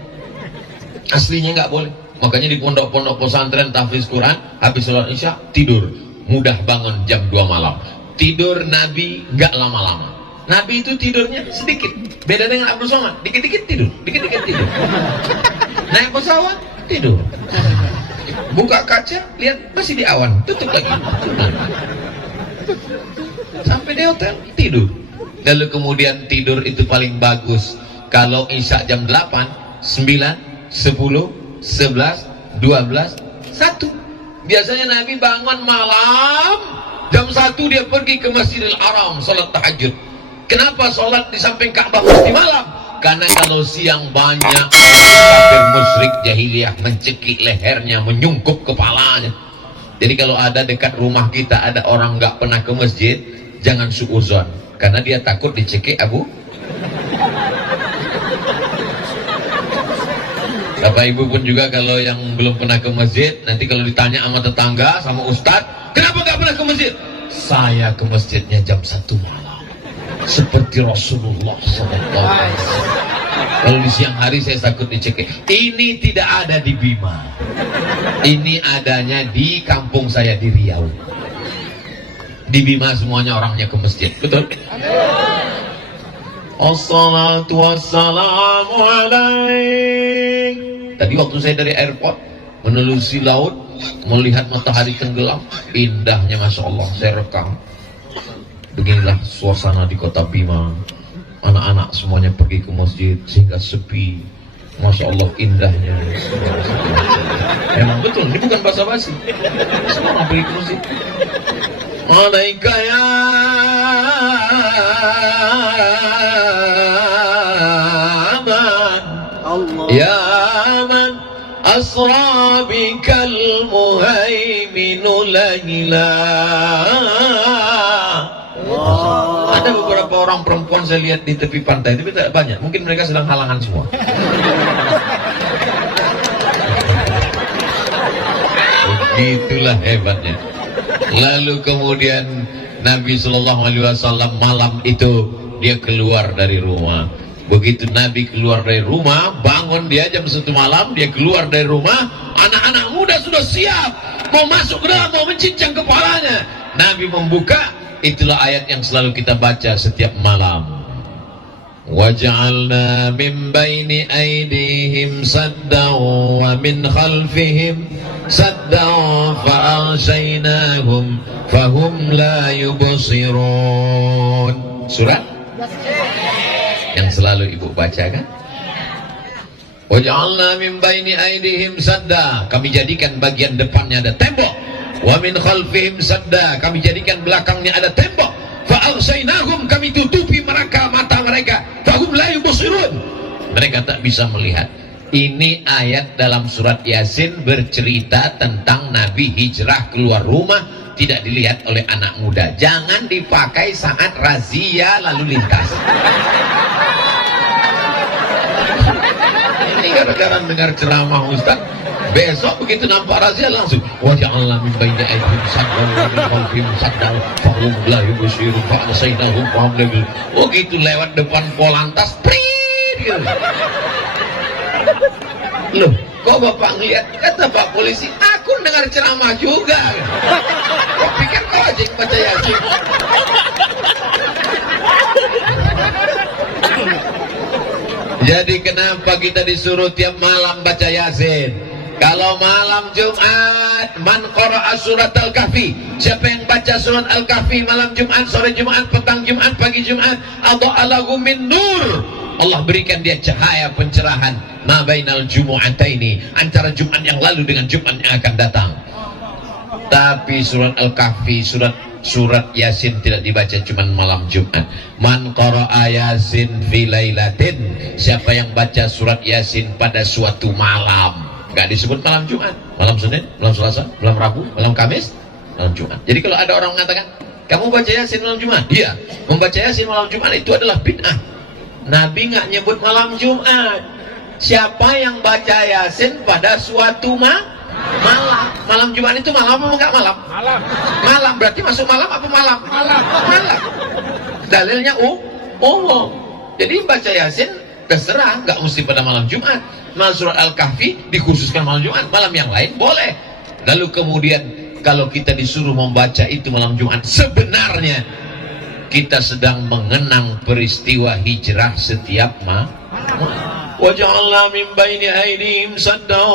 Aslinya nggak boleh. Makanya di pondok-pondok pesantren tahfiz Quran habis sholat Isya tidur. Mudah bangun jam 2 malam. Tidur Nabi nggak lama-lama. Nabi itu tidurnya sedikit. Beda dengan Abu Somad, dikit-dikit tidur, dikit-dikit tidur. Naik pesawat tidur. Buka kaca, lihat masih di awan, tutup lagi. Sampai di hotel tidur. Lalu kemudian tidur itu paling bagus kalau Isya jam 8, 9, 10, 11, 12, 1. Biasanya Nabi bangun malam jam 1 dia pergi ke Masjidil Haram salat tahajud. Kenapa salat di samping Ka'bah mesti malam? Karena kalau siang banyak kafir musyrik jahiliyah mencekik lehernya, menyungkup kepalanya. Jadi kalau ada dekat rumah kita ada orang nggak pernah ke masjid, jangan suuzon, karena dia takut dicekik Abu. Bapak Ibu pun juga kalau yang belum pernah ke masjid, nanti kalau ditanya sama tetangga, sama ustadz, kenapa nggak pernah ke masjid? Saya ke masjidnya jam 1 malam, seperti Rasulullah SAW. Kalau di siang hari saya takut dicekik. Ini tidak ada di Bima, ini adanya di kampung saya di Riau. Di Bima semuanya orangnya ke masjid, betul? Assalatu wassalamu alaik. Tadi waktu saya dari airport menelusi laut, melihat matahari tenggelam, indahnya Masya Allah, saya rekam. Beginilah suasana di kota Bima. Anak-anak semuanya pergi ke masjid sehingga sepi. Masya Allah, indahnya. Memang betul, ini bukan basa-basi. Semua orang pergi ke masjid. Alaika ya man, ya man asra bikal muhaiminu layla. Ada beberapa orang perempuan saya lihat di tepi pantai, tapi tidak banyak. Mungkin mereka sedang halangan semua. Begitulah hebatnya. Lalu kemudian Nabi SAW malam itu dia keluar dari rumah. Begitu Nabi keluar dari rumah, bangun dia jam 1 malam, dia keluar dari rumah, anak-anak muda sudah siap mau masuk ke dalam, mau mencincang kepalanya. Nabi membuka. Itulah ayat yang selalu kita baca setiap malam. Waj'alna min baini aydihim saddan wa min khalfihim saddan fa'aghshaynahum fahum la yubsirun. Surat yang selalu ibu baca kan? Waj'alna min baini aydihim sadda, kami jadikan bagian depannya ada tembok. Wa min khalfihim sadda, kami jadikan belakangnya ada tembok. Fa'aghshaynahum, kami tutupi mereka mata mereka. Fahum la yubsirun, mereka tak bisa melihat. Ini ayat dalam surat Yasin bercerita tentang Nabi hijrah keluar rumah, tidak dilihat oleh anak muda. Jangan dipakai saat razia lalu lintas. Ini gara-gara dengar ceramah Ustaz, besok begitu nampak razia langsung waja'alna min baini aydihim saddan wa min khalfihim saddan fahum la yubsirun fa'aghshaynahum fahum la yubsirun. Oh gitu, lewat depan Polantas prit gitu. Loh, kok Bapak ngeliat? Kata Pak Polisi, aku dengar ceramah juga. Kok pikir kau aja baca Yasin? Jadi kenapa kita disuruh tiap malam baca Yasin? Kalau malam Jumat, man qara'a surat Al-Kahfi, siapa yang baca surat Al-Kahfi malam Jumat, sore Jumat, petang Jumat, pagi Jumat, adha'a lahu min nur, Allah berikan dia cahaya pencerahan ma bainal jumu'ataini, antara Jumat yang lalu dengan Jumat yang akan datang. Tapi surat Al-Kahfi, surat Yasin tidak dibaca cuma malam Jumat. Man qara'a Yasin fi lailatin, siapa yang baca surat Yasin pada suatu malam, nggak disebut malam Jumat, malam Senin, malam Selasa, malam Rabu, malam Kamis, malam Jumat. Jadi kalau ada orang mengatakan kamu baca Yasin malam Jumat, dia membaca Yasin malam Jumat itu adalah bid'ah. Nabi nggak nyebut malam Jumat. Siapa yang baca Yasin pada suatu malam, malam Jumat itu malam apa enggak malam? Malam. Malam berarti masuk malam apa malam? Malam. Malam. Dalilnya jadi baca Yasin terserah, nggak mesti pada malam Jumat. Malam surat Al-Kahfi dikhususkan malam Jumat, malam yang lain boleh. Lalu kemudian kalau kita disuruh membaca itu malam Jumat, sebenarnya kita sedang mengenang peristiwa hijrah setiap malam. Waja'alna min baini aydihim saddan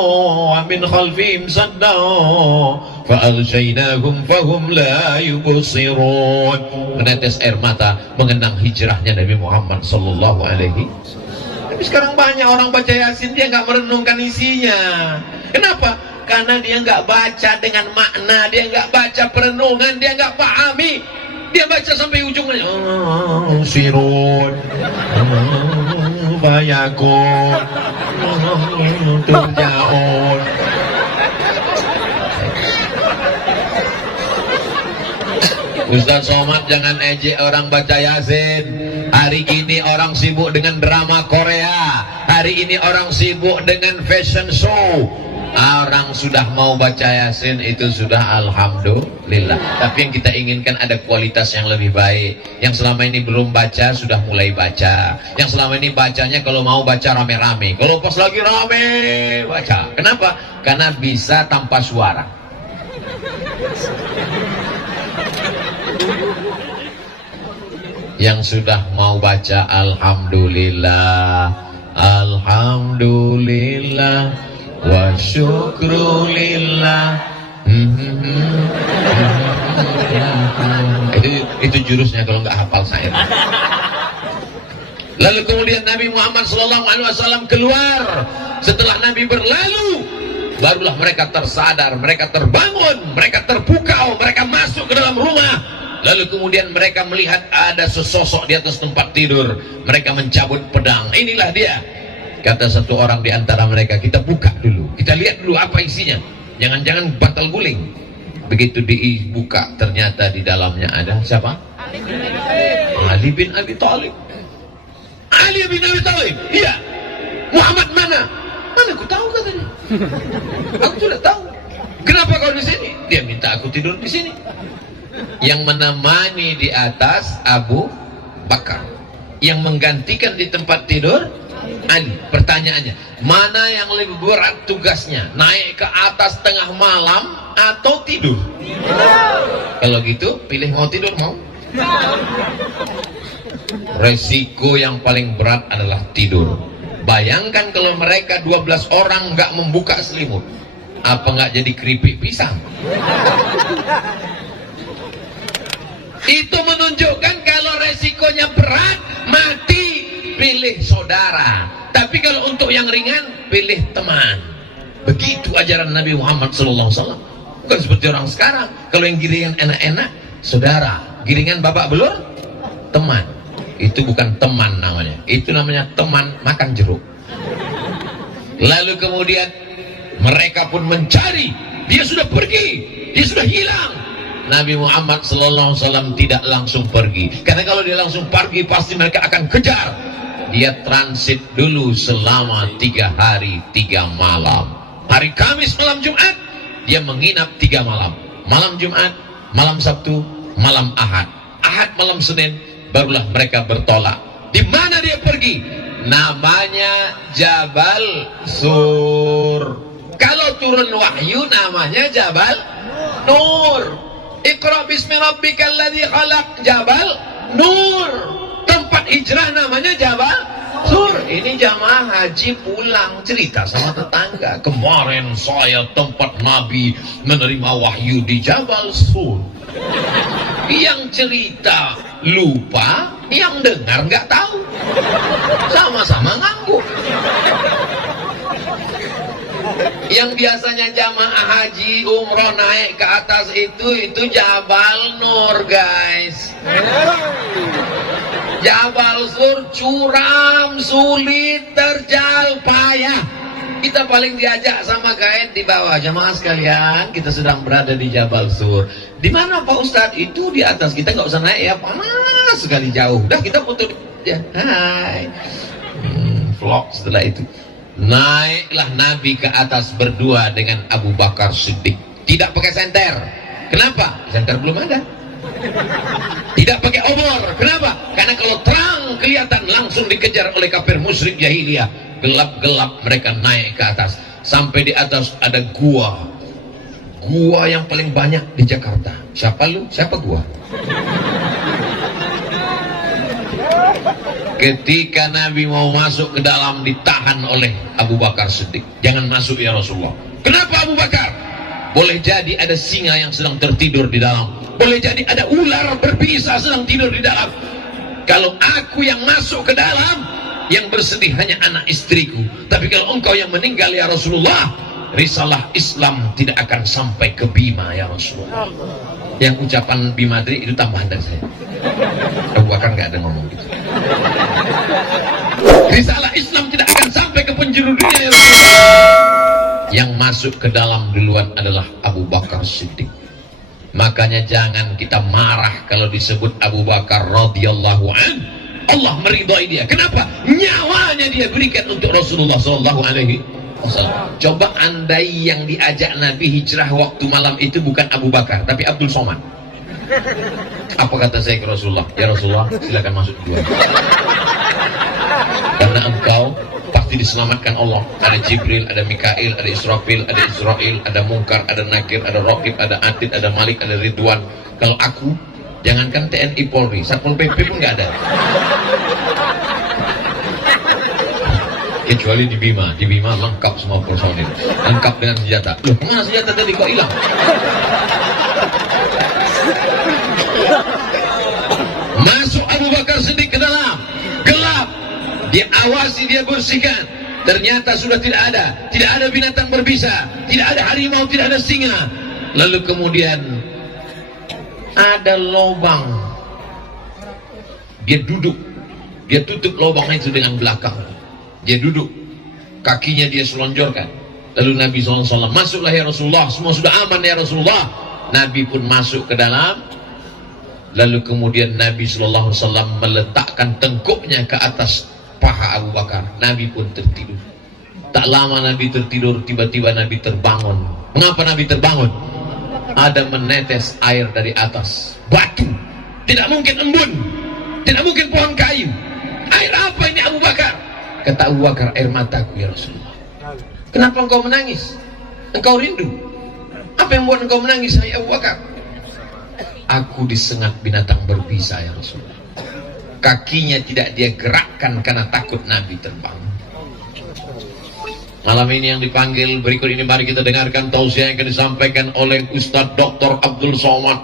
wa min khalfihim saddan fa'aghshaynahum fahum la yubsirun. Menetes air mata mengenang hijrahnya Nabi Muhammad sallallahu alaihi. Tapi sekarang banyak orang baca Yasin dia nggak merenungkan isinya. Kenapa? Karena dia nggak baca dengan makna, dia nggak baca perenungan, dia nggak pahami. Dia baca sampai ujungnya, sirun, bayakun, turjaun. Ustaz Somad jangan ejek orang baca Yasin. Hari ini orang sibuk dengan drama Korea. Hari ini orang sibuk dengan fashion show. Orang sudah mau baca Yasin itu sudah alhamdulillah. Tapi yang kita inginkan ada kualitas yang lebih baik. Yang selama ini belum baca sudah mulai baca. Yang selama ini bacanya kalau mau baca rame-rame. Kalau pas lagi rame baca. Kenapa? Karena bisa tanpa suara. Yang sudah mau baca alhamdulillah, alhamdulillah wa syukrulillah. Itu jurusnya kalau nggak hafal saya. Lalu kemudian Nabi Muhammad SAW keluar. Setelah Nabi berlalu, barulah mereka tersadar, mereka terbangun, mereka terpukau, mereka masuk ke dalam rumah. Lalu kemudian mereka melihat ada sesosok di atas tempat tidur. Mereka mencabut pedang. Inilah dia. Kata satu orang di antara mereka, kita buka dulu, kita lihat dulu apa isinya. Jangan-jangan batal guling. Begitu dibuka, ternyata di dalamnya ada siapa? Ali bin Abi Thalib. Ali bin Abi Thalib. Iya. Muhammad mana? Mana aku tahu katanya. Aku sudah tahu. Kenapa kau di sini? Dia minta aku tidur di sini. Yang menemani di atas Abu Bakar, yang menggantikan di tempat tidur Ali. Pertanyaannya, mana yang lebih berat tugasnya? Naik ke atas tengah malam atau tidur? Kalau gitu pilih mau tidur mau? Resiko yang paling berat adalah tidur. Bayangkan kalau mereka 12 orang nggak membuka selimut, apa nggak jadi keripik pisang? Itu menunjukkan kalau resikonya berat, mati, pilih saudara. Tapi kalau untuk yang ringan, pilih teman. Begitu ajaran Nabi Muhammad SAW. Bukan seperti orang sekarang. Kalau yang giringan enak-enak, saudara. Giringan babak belur, teman. Itu bukan teman namanya. Itu namanya teman makan jeruk. Lalu kemudian mereka pun mencari. Dia sudah pergi, dia sudah hilang. Nabi Muhammad SAW tidak langsung pergi, karena kalau dia langsung pergi pasti mereka akan kejar. Dia transit dulu selama 3 hari 3 malam. Hari Kamis malam Jumat dia menginap 3 malam. Malam Jumat, malam Sabtu, malam Ahad. Ahad malam Senin barulah mereka bertolak. Di mana dia pergi? Namanya Jabal Sur. Kalau turun wahyu namanya Jabal Nur. Iqra bismi rabbikal ladzi khalaq, Jabal Nur. Tempat hijrah namanya Jabal Sur. Ini jamaah haji pulang cerita sama tetangga, kemarin saya tempat Nabi menerima wahyu di Jabal Sur. Yang cerita lupa, yang dengar nggak tahu, sama-sama ngangguk. Yang biasanya jamaah haji umroh naik ke atas itu Jabal Nur, guys. Jabal Sur curam, sulit, terjal, payah. Kita paling diajak sama guide di bawah. Jamaah sekalian, kita sedang berada di Jabal Sur. Di mana Pak Ustadz? Itu di atas. Kita nggak usah naik ya, panas sekali jauh. Dah kita foto ya. Hai. Vlog setelah itu. Naiklah Nabi ke atas berdua dengan Abu Bakar Siddiq. Tidak pakai senter. Kenapa? Senter belum ada. Tidak pakai obor. Kenapa? Karena kalau terang kelihatan langsung dikejar oleh kafir musyrik jahiliyah. Gelap-gelap mereka naik ke atas. Sampai di atas ada gua. Gua yang paling banyak di Jakarta. Siapa lu? Siapa gua? Ketika Nabi mau masuk ke dalam, ditahan oleh Abu Bakar Siddiq. Jangan masuk ya Rasulullah. Kenapa Abu Bakar? Boleh jadi ada singa yang sedang tertidur di dalam. Boleh jadi ada ular berbisa sedang tidur di dalam. Kalau aku yang masuk ke dalam, yang bersedih hanya anak istriku. Tapi kalau engkau yang meninggal ya Rasulullah, risalah Islam tidak akan sampai ke Bima ya Rasulullah. Yang ucapan Bima tadi itu tambahan dari saya. Abu Bakar nggak ada ngomong gitu. Risalah Islam tidak akan sampai ke penjuru dunia ya Rasulullah. Yang masuk ke dalam duluan adalah Abu Bakar Siddiq. Makanya jangan kita marah kalau disebut Abu Bakar radhiyallahu an. Allah meridhai dia. Kenapa? Nyawanya dia berikan untuk Rasulullah sallallahu alaihi wasallam. Coba andai yang diajak Nabi hijrah waktu malam itu bukan Abu Bakar, tapi Abdul Somad. Apa kata saya ke Rasulullah? Ya Rasulullah, silakan masuk duluan. Karena engkau pasti diselamatkan Allah. Ada Jibril, ada Mikail, ada Israfil, ada Israel, ada Munkar, ada Nakir, ada Raqib, ada Atid, ada Malik, ada Ridwan. Kalau aku, jangankan TNI Polri, Satpol PP pun nggak ada. Kecuali di Bima lengkap semua personil, lengkap dengan senjata. Loh, mana senjata tadi kok hilang? Masuk Abu Bakar Siddiq ke dalam, gelap. Dia awasi, dia bersihkan. Ternyata sudah tidak ada binatang berbisa, tidak ada harimau, tidak ada singa. Lalu kemudian ada lubang. Dia duduk, dia tutup lubang itu dengan belakang. Dia duduk, kakinya dia selonjorkan. Lalu Nabi SAW, masuklah ya Rasulullah, semua sudah aman ya Rasulullah. Nabi pun masuk ke dalam. Lalu kemudian Nabi SAW meletakkan tengkuknya ke atas paha Abu Bakar. Nabi pun tertidur. Tak lama Nabi tertidur, tiba-tiba Nabi terbangun. Mengapa Nabi terbangun? Ada menetes air dari atas batu. Tidak mungkin embun, tidak mungkin pohon kayu. Air apa ini Abu Bakar? Kata Abu Bakar, air mataku ya Rasulullah. Kenapa engkau menangis? Engkau rindu. Apa yang membuat engkau menangis, hai Abu Bakar? Aku disengat binatang berbisa ya Rasulullah. Kakinya tidak dia gerakkan karena takut Nabi terbang. Malam ini yang dipanggil berikut ini, mari kita dengarkan tausiah yang akan disampaikan oleh Ustadz Dr. Abdul Somad.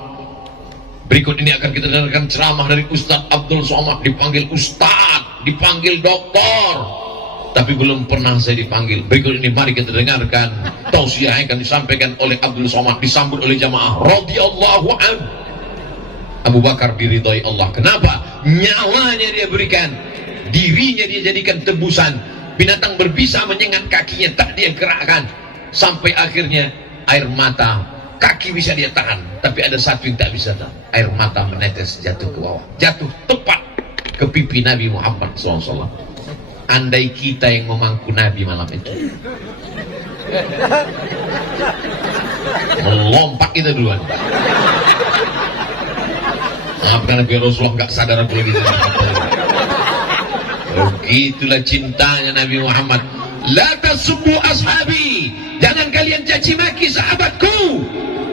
Berikut ini akan kita dengarkan ceramah dari Ustadz Abdul Somad. Dipanggil Ustadz, dipanggil Doktor, tapi belum pernah saya dipanggil. Berikut ini mari kita dengarkan tausiah yang akan disampaikan oleh Abdul Somad, disambut oleh jamaah radhiyallahu anhu. Abu Bakar diridhai Allah. Kenapa? Nyawanya dia berikan, dirinya dia jadikan tebusan. Binatang berbisa menyengat kakinya, tak dia gerakkan. Sampai akhirnya air mata, kaki bisa dia tahan, tapi ada satu yang tak bisa tahan. Air mata menetes jatuh ke bawah, jatuh tepat ke pipi Nabi Muhammad SAW. Andai kita yang memangku Nabi malam itu, melompat kita duluan. Karena Nabi Rasulullah nggak sadar apa lagi. Begitulah cintanya Nabi Muhammad. La tasubbu ashabi, jangan kalian caci maki sahabatku.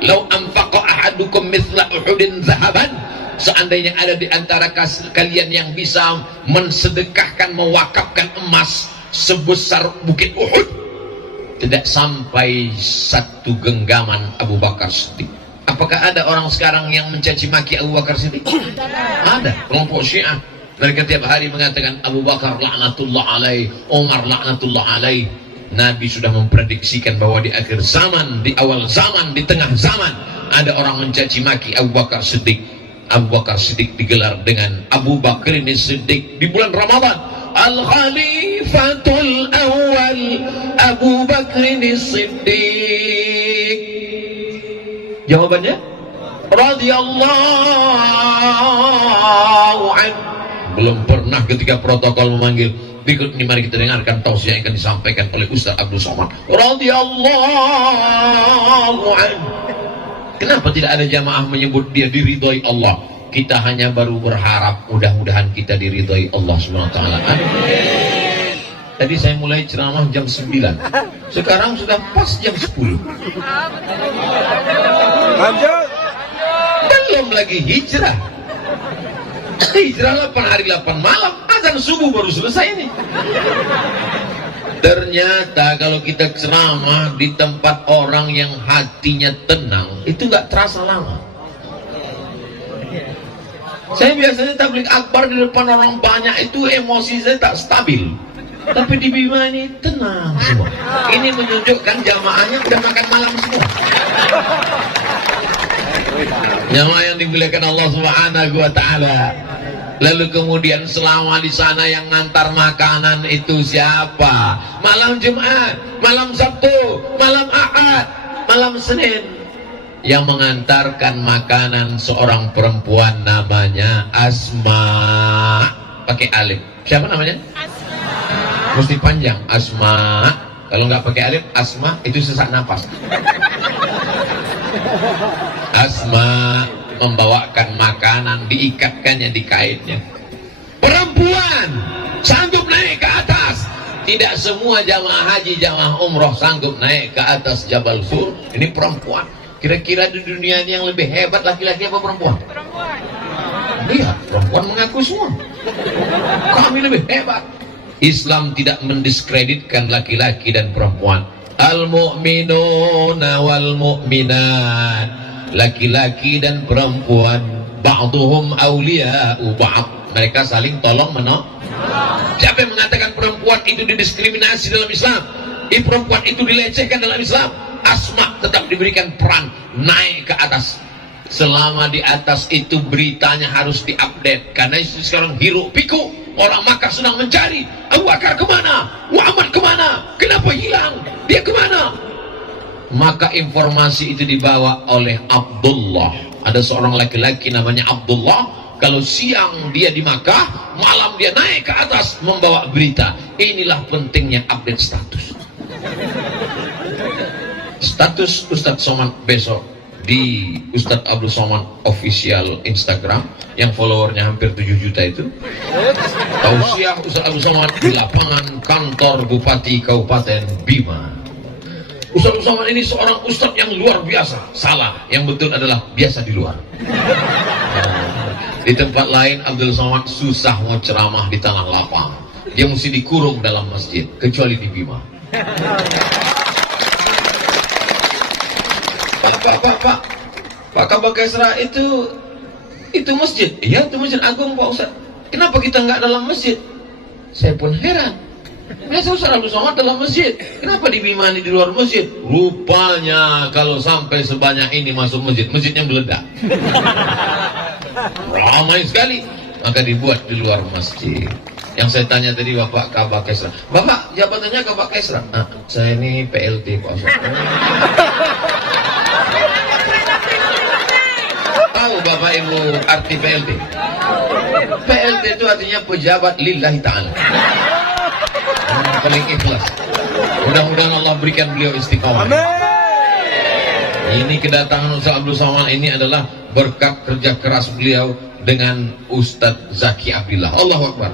Lau anfaqa ahadukum mithla Uhudin zahaban, seandainya ada di antara kalian yang bisa mensedekahkan, mewakafkan emas sebesar bukit Uhud, tidak sampai satu genggaman Abu Bakar Siddiq. Apakah ada orang sekarang yang mencaci maki Abu Bakar Siddiq? Ada. Kelompok Syiah, mereka tiap hari mengatakan Abu Bakar laknatullah alaih, Umar laknatullah alaih. Nabi sudah memprediksikan bahwa di akhir zaman, di awal zaman, di tengah zaman, ada orang mencaci maki Abu Bakar Siddiq. Abu Bakar Siddiq digelar dengan Abu Bakar ini Siddiq di bulan Ramadan. Al-Khalifatul Awal Abu Bakar ini Siddiq. Jawabannya radhiyallahu anhu. Belum pernah ketika protokol memanggil. Berikut ini mari kita dengarkan tausiah yang akan disampaikan oleh Ustaz Abdul Somad radhiyallahu anhu. Kenapa tidak ada jamaah menyebut dia diridhoi Allah? Kita hanya baru berharap mudah-mudahan kita diridhoi Allah Subhanahu wa taala. Tadi saya mulai ceramah jam 9. Sekarang sudah pas jam 10. Lanjut. Belum lagi hijrah. Hijrah 8 hari 8 malam, azan subuh baru selesai ini. Ternyata kalau kita ceramah di tempat orang yang hatinya tenang, itu nggak terasa lama. Saya biasanya tabligh akbar di depan orang banyak itu emosi saya tak stabil. Tapi di Bima ini tenang semua. Ini menunjukkan jamaahnya udah makan malam semua. Jamaah yang dimuliakan Allah Subhanahu wa taala. Lalu kemudian selama di sana yang ngantar makanan itu siapa? Malam Jumat, malam Sabtu, malam Ahad, malam Senin. Yang mengantarkan makanan seorang perempuan namanya Asma. Pakai alif. Siapa namanya? Asma. Mesti panjang, Asma. Kalau nggak pakai alif, Asma itu sesak napas. Asma membawakan makanan, diikatkannya di kainnya. Perempuan sanggup naik ke atas. Tidak semua jamaah haji, jamaah umroh sanggup naik ke atas Jabal Sur. Ini perempuan. Kira-kira di dunia ini yang lebih hebat laki-laki apa perempuan? Perempuan. Lihat, perempuan mengaku semua. Kami lebih hebat. Islam tidak mendiskreditkan laki-laki dan perempuan. Al-mu'minuna wal mu'minat. Laki-laki dan perempuan ba'duhum awliya'u ba'd. Mereka saling tolong menolong. Siapa yang mengatakan perempuan itu didiskriminasi dalam Islam? Perempuan itu dilecehkan dalam Islam? Asma tetap diberikan peran naik ke atas. Selama di atas itu beritanya harus diupdate. Karena sekarang hiruk pikuk. Orang Makkah sedang mencari. Abu Bakar kemana? Muhammad kemana? Kenapa hilang? Dia kemana? Maka informasi itu dibawa oleh Abdullah. Ada seorang laki-laki namanya Abdullah. Kalau siang dia di Makkah, malam dia naik ke atas membawa berita. Inilah pentingnya update status. Status Ustadz Somad besok di Ustadz Abdul Somad official Instagram yang followernya hampir 7 juta itu. Tausiah Ustadz Abdul Somad di lapangan kantor Bupati Kabupaten Bima. Ustadz Abdul Somad ini seorang ustadz yang luar biasa. Salah, yang betul adalah biasa di luar. Di tempat lain Abdul Somad susah mau ceramah di tanah lapang. Dia mesti dikurung dalam masjid, kecuali di Bima. Pak Kabakesra itu masjid. Iya, itu masjid agung Pak Ustaz. Kenapa kita nggak dalam masjid? Saya pun heran. Biasa Ustaz Abdul Somad dalam masjid. Kenapa di Bima ini di luar masjid? Rupanya kalau sampai sebanyak ini masuk masjid, masjidnya meledak. Ramai sekali. Maka dibuat di luar masjid. Yang saya tanya tadi Bapak Kabakesra. Bapak jabatannya Kabakesra. Saya ini PLT Pak Ustaz. Tahu Bapak Ibu arti PLT? PLT itu artinya pejabat lillahi ta'ala. Paling ikhlas. Mudah-mudahan Allah berikan beliau istiqomah. Ini kedatangan Ustaz Abdul Somad ini adalah berkat kerja keras beliau dengan Ustadz Zaki Abdillah. Allahu Akbar.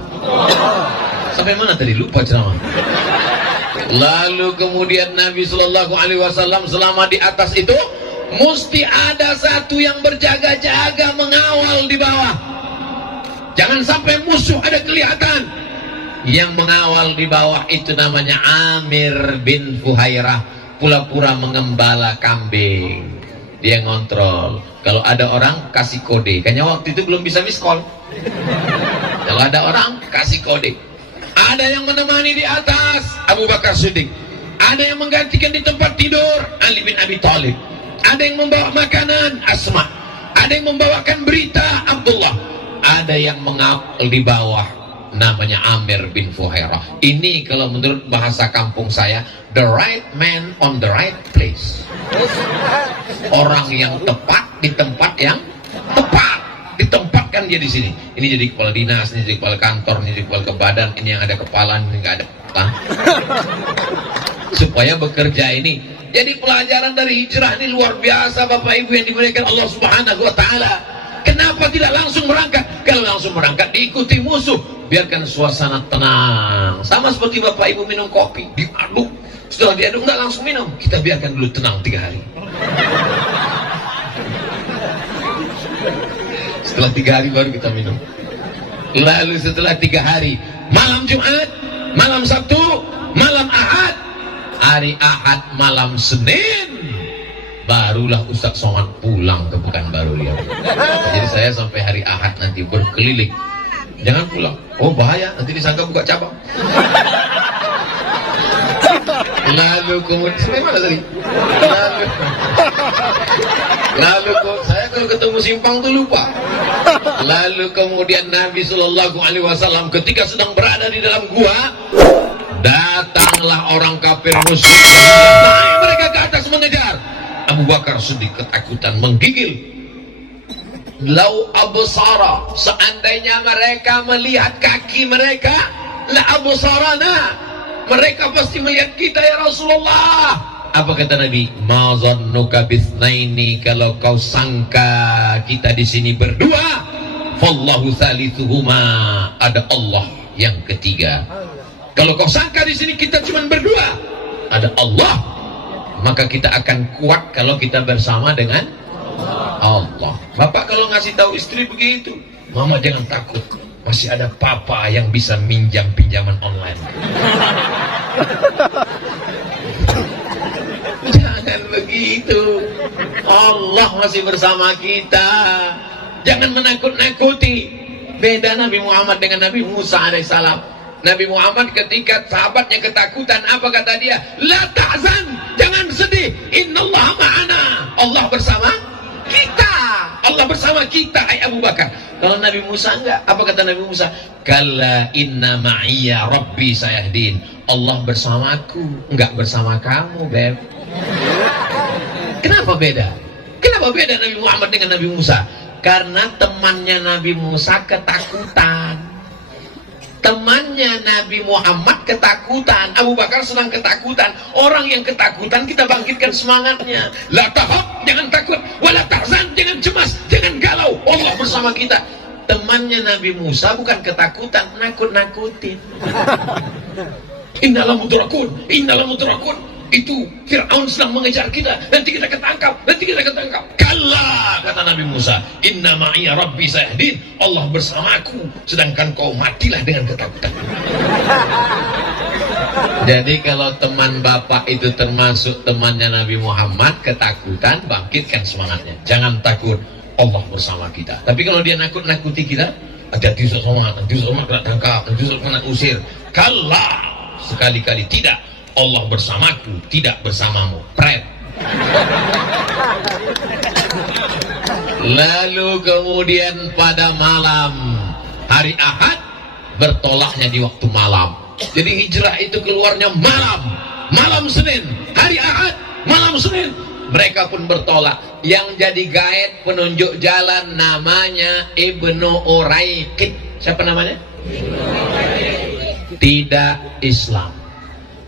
Sampai mana tadi? Lupa ceramah. Lalu kemudian Nabi Shallallahu Alaihi Wasallam selama di atas itu mesti ada satu yang berjaga-jaga mengawal di bawah. Jangan sampai musuh ada kelihatan. Yang mengawal di bawah itu namanya Amir bin Fuhairah, pura-pura mengembala kambing. Dia ngontrol. Kalau ada orang kasih kode. Kayaknya waktu itu belum bisa miss call. Kalau ada orang kasih kode. Ada yang menemani di atas Abu Bakar Siddiq. Ada yang menggantikan di tempat tidur Ali bin Abi Thalib. Ada yang membawa makanan Asma. Ada yang membawakan berita Abdullah. Ada yang mengawal di bawah namanya Amir bin Fuhairah. Ini kalau menurut bahasa kampung saya, the right man on the right place. Orang yang tepat di tempat yang tepat. Ditempatkan dia di sini. Ini jadi kepala dinas, ini jadi kepala kantor, ini jadi kepala badan, ini yang ada kepala, ini nggak ada kepala. Supaya bekerja ini. Jadi pelajaran dari hijrah ini luar biasa Bapak Ibu yang dimuliakan Allah Subhanahu wa taala. Kenapa tidak langsung berangkat? Kalau langsung berangkat diikuti musuh. Biarkan suasana tenang. Sama seperti Bapak Ibu minum kopi, diaduk. Setelah diaduk nggak langsung minum. Kita biarkan dulu tenang 3 hari. Setelah 3 hari baru kita minum. Lalu setelah 3 hari, malam Jumat, malam Sabtu, malam Ahad, hari Ahad malam Senin, barulah Ustadz Somad pulang ke Pekanbaru Riau. Jadi saya sampai hari Ahad nanti berkeliling. Jangan pulang. Oh bahaya, nanti disangka buka cabang. Lalu kemudian sampai mana tadi? Lalu saya kalau ketemu simpang tuh lupa. Lalu kemudian Nabi Shallallahu Alaihi Wasallam ketika sedang berada di dalam gua, datanglah orang kafir musyrik. Naik mereka ke atas mengejar. Abu Bakar sedih ketakutan menggigil. Lau absara, seandainya mereka melihat kaki mereka, la absarana, mereka pasti melihat kita ya Rasulullah. Apa kata Nabi? Ma zannuka bisnaini, kalau kau sangka kita di sini berdua, fallahu thalithuhuma, ada Allah yang ketiga. Kalau kau sangka di sini kita cuma berdua, ada Allah, maka kita akan kuat kalau kita bersama dengan Allah. Bapak kalau ngasih tahu istri begitu, mama jangan takut, masih ada papa yang bisa minjam pinjaman online. Jangan begitu, Allah masih bersama kita. Jangan menakut-nakuti. Beda Nabi Muhammad dengan Nabi Musa alaihissalam. Nabi Muhammad ketika sahabatnya ketakutan, apa kata dia? La ta'zan, jangan sedih, innallaha ma'ana, Allah bersama kita. Allah bersama kita, ay Abu Bakar. Kalau Nabi Musa enggak, apa kata Nabi Musa? Kalla inna ma'iyya rabbi sayahdin, Allah bersamaku, enggak bersama kamu, Beb. Kenapa beda? Kenapa beda Nabi Muhammad dengan Nabi Musa? Karena temannya Nabi Musa ketakutan. Temannya Nabi Muhammad ketakutan. Abu Bakar sedang ketakutan. Orang yang ketakutan kita bangkitkan semangatnya. La tahab, jangan takut. Wala tahzan, jangan cemas, jangan galau, Allah bersama kita. Temannya Nabi Musa bukan ketakutan, nakut-nakutin. Innalah mudrakun, innalah mudrakun. Itu Fir'aun sedang mengejar kita, nanti kita ketangkap, nanti kita ketangkap. Kalla, kata Nabi Musa, inna ma'iyya rabbi sayahdin, Allah bersamaku, sedangkan kau matilah dengan ketakutan. Jadi kalau teman bapak itu termasuk temannya Nabi Muhammad, ketakutan, bangkitkan semangatnya, jangan takut, Allah bersama kita. Tapi kalau dia nakut-nakuti kita, hati-hati sama, nanti sama kena tangkap, nanti sama kena usir. Kalla, sekali-kali tidak, Allah bersamaku, tidak bersamamu. Pret. Lalu kemudian pada malam hari Ahad, bertolaknya di waktu malam. Jadi hijrah itu keluarnya malam, malam Senin, hari Ahad, malam Senin. Mereka pun bertolak. Yang jadi guide penunjuk jalan namanya Ibnu Uraiqid. Siapa namanya? Tidak Islam.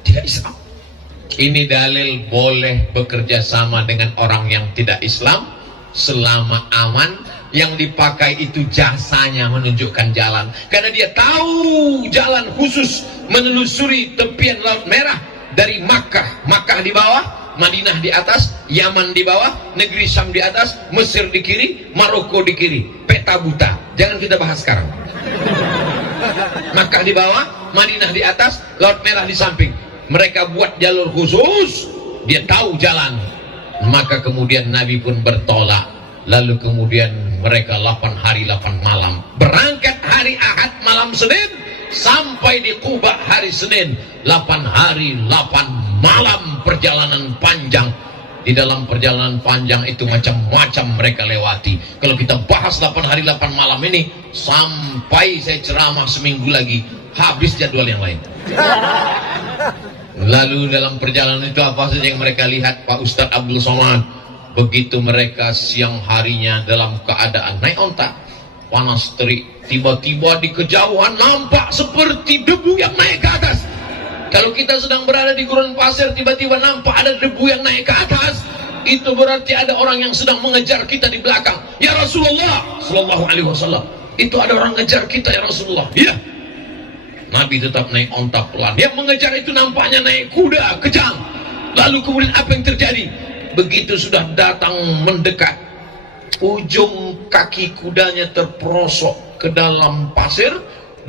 Tidak Islam. Ini dalil boleh bekerja sama dengan orang yang tidak Islam selama aman. Yang dipakai itu jasanya menunjukkan jalan, karena dia tahu jalan khusus menelusuri tepian Laut Merah dari Makkah. Makkah di bawah, Madinah di atas, Yaman di bawah, negeri Syam di atas, Mesir di kiri, Maroko di kiri. Peta buta, jangan kita bahas sekarang. Makkah di bawah, Madinah di atas, Laut Merah di samping. Mereka buat jalur khusus, dia tahu jalan. Maka kemudian Nabi pun bertolak. Lalu kemudian mereka 8 hari 8 malam berangkat hari Ahad malam Senin sampai di Quba hari Senin. 8 hari 8 malam perjalanan panjang. Di dalam perjalanan panjang itu macam-macam mereka lewati. Kalau kita bahas 8 hari 8 malam ini, sampai saya ceramah seminggu lagi, habis jadwal yang lain. Lalu dalam perjalanan itu apa saja yang mereka lihat, Pak Ustadz Abdul Somad? Begitu mereka siang harinya dalam keadaan naik onta, panas terik, tiba-tiba di kejauhan nampak seperti debu yang naik ke atas. Kalau kita sedang berada di gurun pasir, tiba-tiba nampak ada debu yang naik ke atas, itu berarti ada orang yang sedang mengejar kita di belakang. Ya Rasulullah Sallallahu Alaihi Wasallam, itu ada orang mengejar kita ya Rasulullah. Iya. Nabi tetap naik onta pelan. Yang mengejar itu nampaknya naik kuda kejang. Lalu kemudian apa yang terjadi? Begitu sudah datang mendekat, ujung kaki kudanya terperosok ke dalam pasir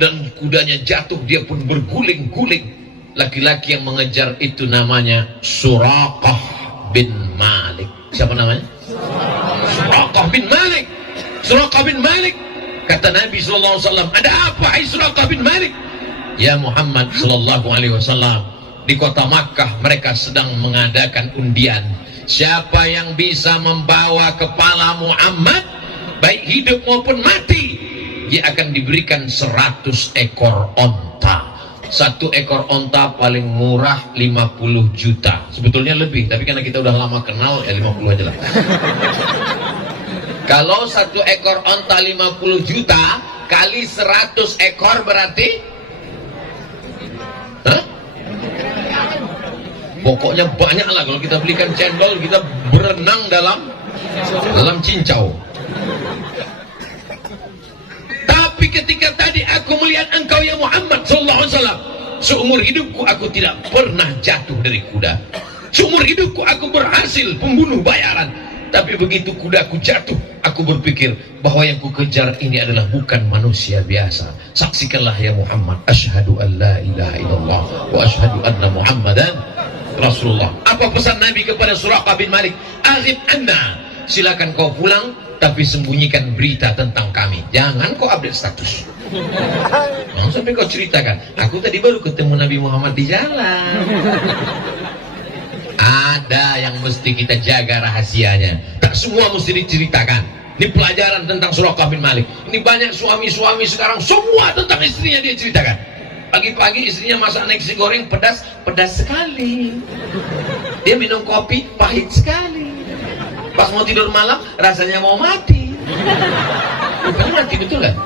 dan kudanya jatuh, dia pun berguling-guling. Laki-laki yang mengejar itu namanya Suraqah bin Malik. Siapa namanya? Suraqah bin Malik. Suraqah bin Malik. Kata Nabi SAW, ada apa hai Suraqah bin Malik? Ya Muhammad SAW, di kota Makkah mereka sedang mengadakan undian. Siapa yang bisa membawa kepala Muhammad baik hidup maupun mati, dia akan diberikan 100 ekor onta. Satu ekor onta paling murah 50 juta. Sebetulnya lebih, tapi karena kita udah lama kenal ya 50 aja lah. Kalau satu ekor onta 50 juta kali 100 ekor berarti pokoknya banyak lah. Kalau kita belikan cendol, kita berenang dalam cincau. Tapi ketika tadi aku melihat engkau ya Muhammad sallallahu alaihi wasallam, seumur hidupku aku tidak pernah jatuh dari kuda. Seumur hidupku aku berhasil pembunuh bayaran. Tapi begitu kudaku jatuh, aku berpikir bahwa yang kukejar ini adalah bukan manusia biasa. Saksikanlah ya Muhammad, asyhadu an la ilaha illallah wa asyhadu anna Muhammadan Rasulullah. Apa pesan Nabi kepada Suraqah bin Malik? Aghib anna, silakan kau pulang, tapi sembunyikan berita tentang kami. Jangan kau update status. Jangan sampai kau ceritakan, aku tadi baru ketemu Nabi Muhammad di jalan. Ada yang mesti kita jaga rahasianya. Tak semua mesti diceritakan. Ini pelajaran tentang Suraqah bin Malik. Ini banyak suami-suami sekarang semua tentang istrinya dia ceritakan. Pagi-pagi istrinya masak nasi goreng pedas, pedas sekali. Dia minum kopi pahit sekali. Pas mau tidur malam rasanya mau mati. Bukan mati betul kan?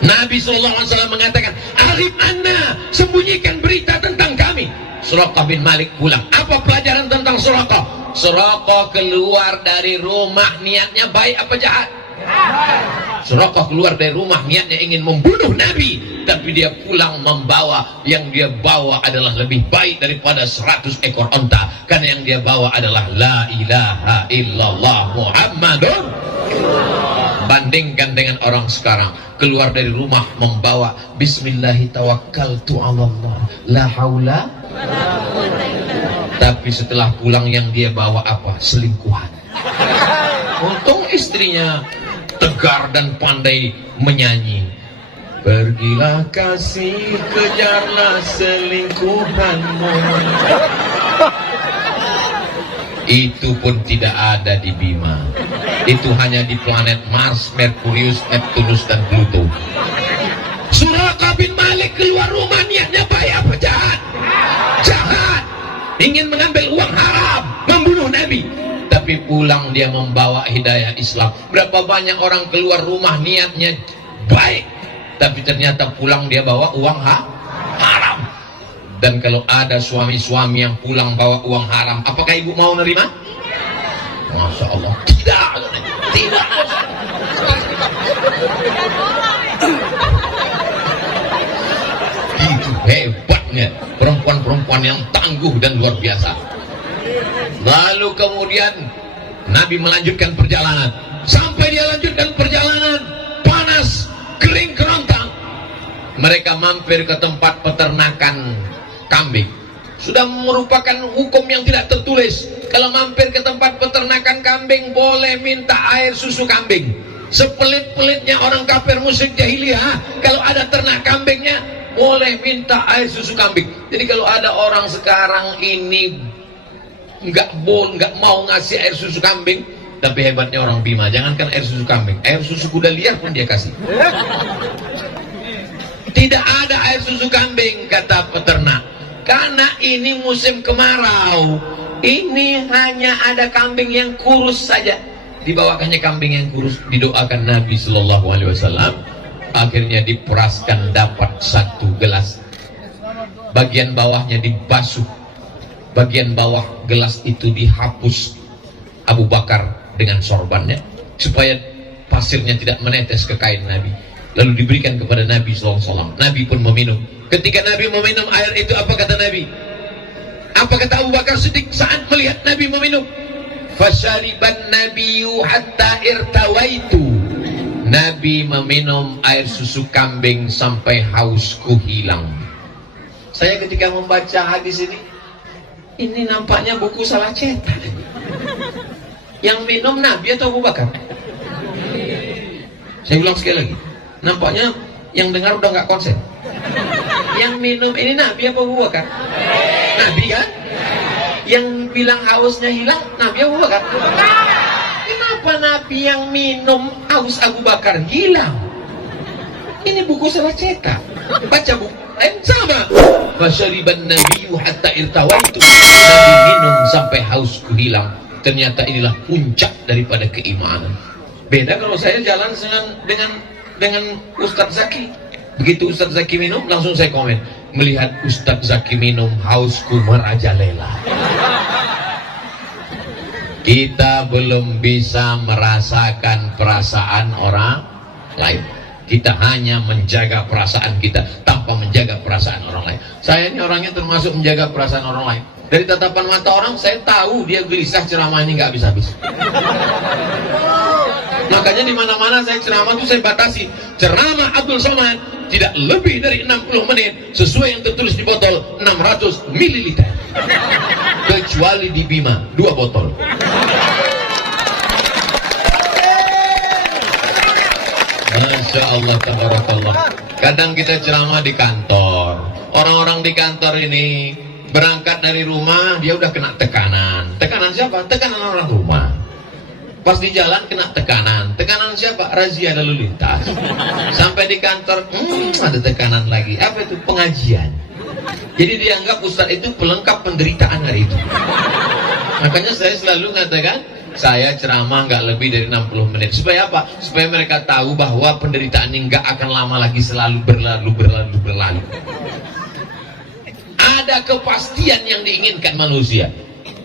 Nabi SAW mengatakan, Arif anna, sembunyikan berita tentang kami. Suraqah bin Malik pulang. Apa pelajaran tentang Suraqah? Suraqah keluar dari rumah niatnya baik apa jahat? Suraqah keluar dari rumah niatnya ingin membunuh Nabi, tapi dia pulang membawa, yang dia bawa adalah lebih baik daripada 100 ekor onta, karena yang dia bawa adalah la ilaha illallah Muhammadur. Bandingkan dengan orang sekarang, keluar dari rumah membawa bismillahi tawakkaltu 'alallah la haula, tapi setelah pulang yang dia bawa apa? Selingkuhan. Untung istrinya tegar dan pandai menyanyi. Pergilah kasih, kejarlah selingkuhanmu. Itu pun tidak ada di Bima. Itu hanya di planet Mars, Merkurius, Neptunus, dan Pluto. Suraqah bin Malik keluar rumah niatnya baik apa jahat? Jahat. Ingin mengambil uang haram, membunuh Nabi. Tapi pulang dia membawa hidayah Islam. Berapa banyak orang keluar rumah niatnya baik, tapi ternyata pulang dia bawa uang haram. Dan kalau ada suami-suami yang pulang bawa uang haram, apakah ibu mau nerima? Masya Allah, tidak. Itu hebatnya perempuan-perempuan yang tangguh dan luar biasa. Lalu kemudian Nabi melanjutkan perjalanan. Sampai dia lanjutkan perjalanan, panas, kering kerontang. Mereka mampir ke tempat peternakan kambing. Sudah merupakan hukum yang tidak tertulis. Kalau mampir ke tempat peternakan kambing, boleh minta air susu kambing. Sepelit-pelitnya orang kafir musyrik jahiliyah, kalau ada ternak kambingnya, boleh minta air susu kambing. Jadi kalau ada orang sekarang ini nggak mau ngasih air susu kambing, tapi hebatnya orang Bima, jangankan air susu kambing, air susu kuda liar pun dia kasih. Tidak ada air susu kambing, kata peternak, karena ini musim kemarau. Ini hanya ada kambing yang kurus saja. Dibawakannya kambing yang kurus, didoakan Nabi Shallallahu Alaihi Wasallam. Akhirnya diperaskan, dapat 1 gelas. Bagian bawahnya dibasuh, bagian bawah gelas itu dihapus Abu Bakar dengan sorbannya supaya pasirnya tidak menetes ke kain Nabi. Lalu diberikan kepada Nabi SAW. Nabi pun meminum. Ketika Nabi meminum air itu, apa kata Nabi? Apa kata Abu Bakar Siddiq saat melihat Nabi meminum? Fasyariban nabiyyu hatta irtawaitu. Nabi meminum air susu kambing sampai hausku hilang. Saya ketika membaca hadis ini nampaknya buku salah cetak. Yang minum Nabi atau Abu Bakar? Saya ulang sekali lagi. Nampaknya yang dengar udah nggak konsen. Yang minum ini Nabi apa Abu Bakar? Nabi kan? Yang bilang hausnya hilang Nabi Abu Bakar? Kenapa Nabi yang minum haus Abu Bakar hilang? Ini buku salah cetak. Baca buku sama. Fasyariban nabiyyu hatta irtawaitu. Nabi minum sampai hausku hilang. Ternyata inilah puncak daripada keimanan. Beda kalau saya jalan dengan Ustadz Zaki. Begitu Ustadz Zaki minum, langsung saya komen. Melihat Ustadz Zaki minum, hausku merajalela. Kita belum bisa merasakan perasaan orang lain. Kita hanya menjaga perasaan kita tanpa menjaga perasaan orang lain. Saya ini orangnya termasuk menjaga perasaan orang lain. Dari tatapan mata orang, saya tahu dia gelisah ceramah ini nggak habis-habis. Makanya di mana-mana saya ceramah itu saya batasi. Ceramah Abdul Somad tidak lebih dari 60 menit sesuai yang tertulis di botol 600 ml. Kecuali di Bima 2 botol. Masya Allah, tabarakallah. Kadang kita ceramah di kantor. Orang-orang di kantor ini berangkat dari rumah, dia udah kena tekanan. Tekanan siapa? Tekanan orang rumah. Pas di jalan kena tekanan. Tekanan siapa? Razia lalu lintas. Sampai di kantor, ada tekanan lagi. Apa itu? Pengajian. Jadi dianggap Ustadz itu pelengkap penderitaan hari itu. Makanya saya selalu mengatakan, saya ceramah nggak lebih dari 60 menit. Supaya apa? Supaya mereka tahu bahwa penderitaan ini nggak akan lama lagi, selalu berlalu. Ada kepastian yang diinginkan manusia.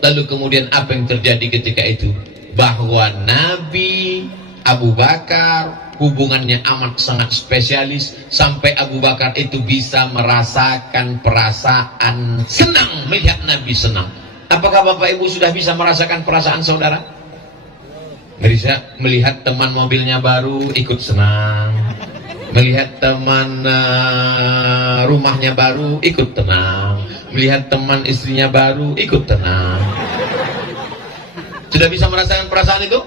Lalu kemudian apa yang terjadi ketika itu? Bahwa Nabi Abu Bakar hubungannya amat sangat spesialis. Sampai Abu Bakar itu bisa merasakan perasaan senang melihat Nabi senang. Apakah Bapak Ibu sudah bisa merasakan perasaan saudara? Bisa melihat teman mobilnya baru ikut senang, melihat teman rumahnya baru ikut tenang, melihat teman istrinya baru ikut tenang. Sudah bisa merasakan perasaan itu?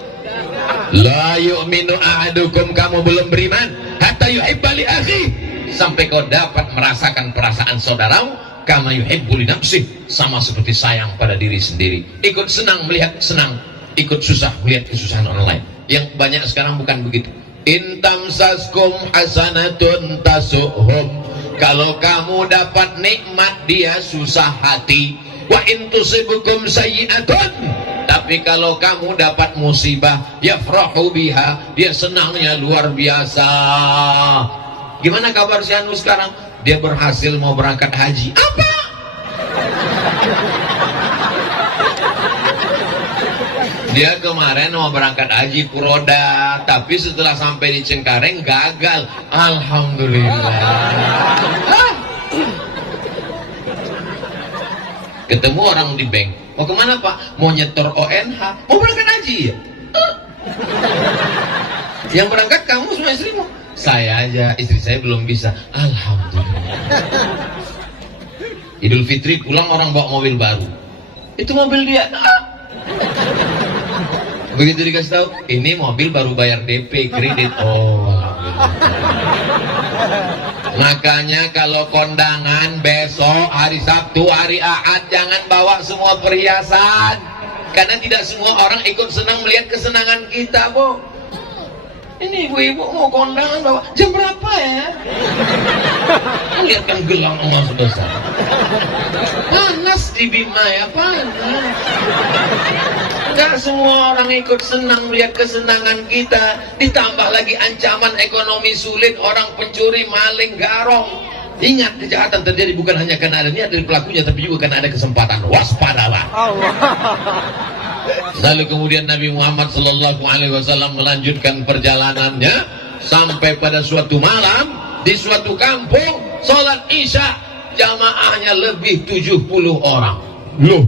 La yu'minu ahadukum, kamu belum beriman hatta yuhibba li akhi, sampai kau dapat merasakan perasaan saudaramu kama yuhibbu li nafsih, sama seperti sayang pada diri sendiri. Ikut senang melihat senang, ikut susah melihat kesusahan orang lain. Yang banyak sekarang bukan begitu. Intam saskum hasanatun tasuhum, kalau kamu dapat nikmat dia susah hati. Wa intusibukum sayyi'atun, tapi kalau kamu dapat musibah yafrahu biha, dia senangnya luar biasa. Gimana kabar si Anu sekarang? Dia berhasil mau berangkat haji. Apa? Dia kemarin mau berangkat haji Puroda, tapi setelah sampai di Cengkareng gagal. Alhamdulillah. Ketemu orang di bank. Mau kemana Pak? Mau nyetor ONH. Mau berangkat haji ya? Yang berangkat kamu semua istrimu? Saya aja, istri saya belum bisa. Alhamdulillah. Idul Fitri pulang orang bawa mobil baru. Itu mobil dia. Begitu dikasih tahu, ini mobil baru bayar DP kredit. Oh, makanya kalau kondangan besok hari Sabtu, hari Ahad, jangan bawa semua perhiasan, karena tidak semua orang ikut senang melihat kesenangan kita, Bu. Ini ibu-ibu mau kondangan bawa jam berapa ya? Lihat kan gelang emas besar. Panas di Bima ya, panas. Gak semua orang ikut senang melihat kesenangan kita. Ditambah lagi ancaman ekonomi sulit, orang pencuri, maling, garong. Ingat, kejahatan terjadi bukan hanya karena ada niat dari pelakunya, tapi juga karena ada kesempatan. Waspadalah. Lalu kemudian Nabi Muhammad SAW melanjutkan perjalanannya sampai pada suatu malam di suatu kampung, sholat isya jamaahnya lebih 70 orang. Loh,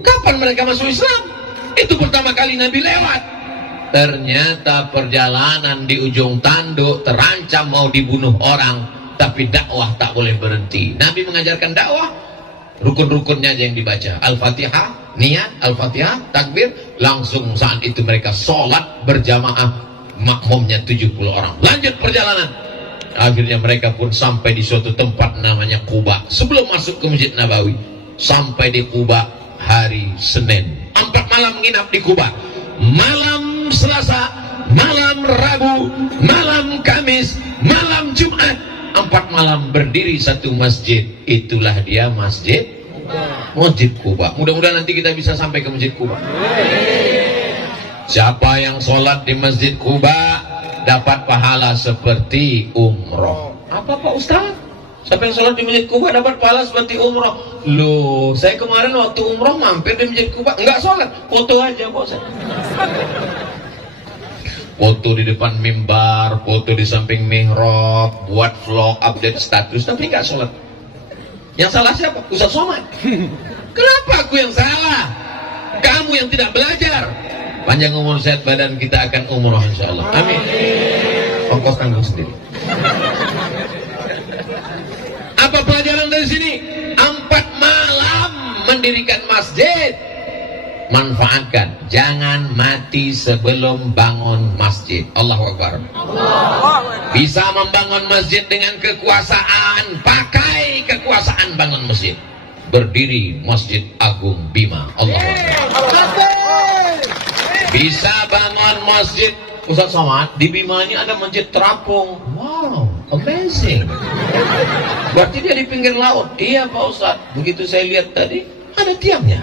kapan mereka masuk Islam? Itu pertama kali Nabi lewat. Ternyata perjalanan di ujung tanduk terancam mau dibunuh orang, tapi dakwah tak boleh berhenti. Nabi mengajarkan dakwah, rukun-rukunnya aja yang dibaca. Al-Fatihah, niat, Al-Fatihah, takbir. Langsung saat itu mereka sholat berjamaah, makmumnya 70 orang. Lanjut perjalanan. Akhirnya mereka pun sampai di suatu tempat namanya Quba. Kuba sebelum masuk ke Masjid Nabawi. Sampai di Kuba hari Senin, 4 malam nginap di Kuba. Malam Selasa, malam Rabu, malam Kamis, malam Jumat, 4 malam berdiri satu masjid. Itulah dia Masjid Kuba. Mudah-mudahan nanti kita bisa sampai ke Masjid Kuba. Siapa yang sholat di Masjid Kuba dapat pahala seperti umroh. Apa Pak Ustaz? Siapa yang sholat di Masjid Kuba dapat pahala seperti umroh? Loh, saya kemarin waktu umroh mampir di Masjid Kuba, enggak sholat, foto aja Pak Ustaz. Foto di depan mimbar, foto di samping mihrab, buat vlog, update status, tapi enggak sholat. Yang salah siapa? Ustaz Somad. Kenapa aku yang salah? Kamu yang tidak belajar. Panjang umur sehat badan, kita akan umroh insyaallah. Amin. Ongkos tanggung sendiri. Apa pelajaran dari sini? 4 malam mendirikan masjid. Manfaatkan, jangan mati sebelum bangun masjid. Allahu Akbar. Bisa membangun masjid dengan kekuasaan, pakai kekuasaan bangun masjid. Berdiri Masjid Agung Bima. Allahu Akbar. Bisa bangun masjid. Ustaz Somad, di Bima ini ada masjid terapung. Wow, amazing. Berarti dia di pinggir laut. Iya Pak Ustaz, begitu saya lihat tadi ada tiangnya.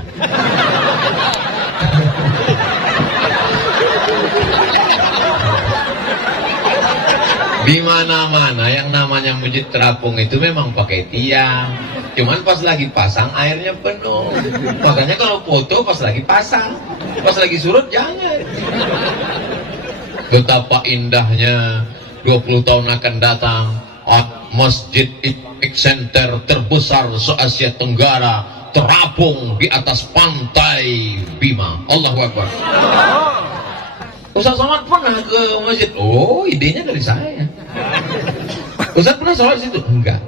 Di mana-mana yang namanya masjid terapung itu memang pakai tiang. Cuman pas lagi pasang airnya penuh. Makanya kalau foto pas lagi pasang, pas lagi surut jangan. Betapa indahnya 20 tahun akan datang masjid epicenter terbesar se-Asia Tenggara terapung di atas pantai Bima. Allahu Akbar. Ustaz Somad pernah ke masjid? Oh, idenya dari saya. Ustaz pernah sholat di situ? Enggak.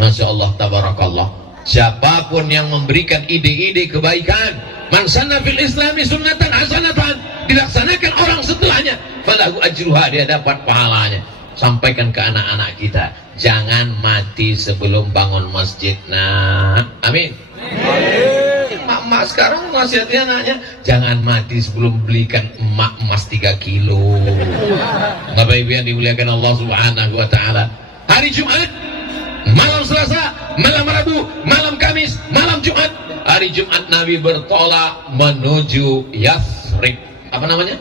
Masya Allah, tabarakallah. Siapapun yang memberikan ide-ide kebaikan, man sanna fil islami sunnatan hasanatan, dilaksanakan orang setelahnya, falahu ajruha, dia dapat pahalanya. Sampaikan ke anak-anak kita, jangan mati sebelum bangun masjid. Nah, amin. Emak-emak sekarang nasihatnya anaknya, jangan mati sebelum belikan emas 3 kilo. Bapak Ibu yang dimuliakan Allah Subhanahu wa taala. Hari Jumat, malam Selasa, malam Rabu, malam Kamis, malam Jumat. Hari Jumat Nabi bertolak menuju Yathrib. Apa namanya?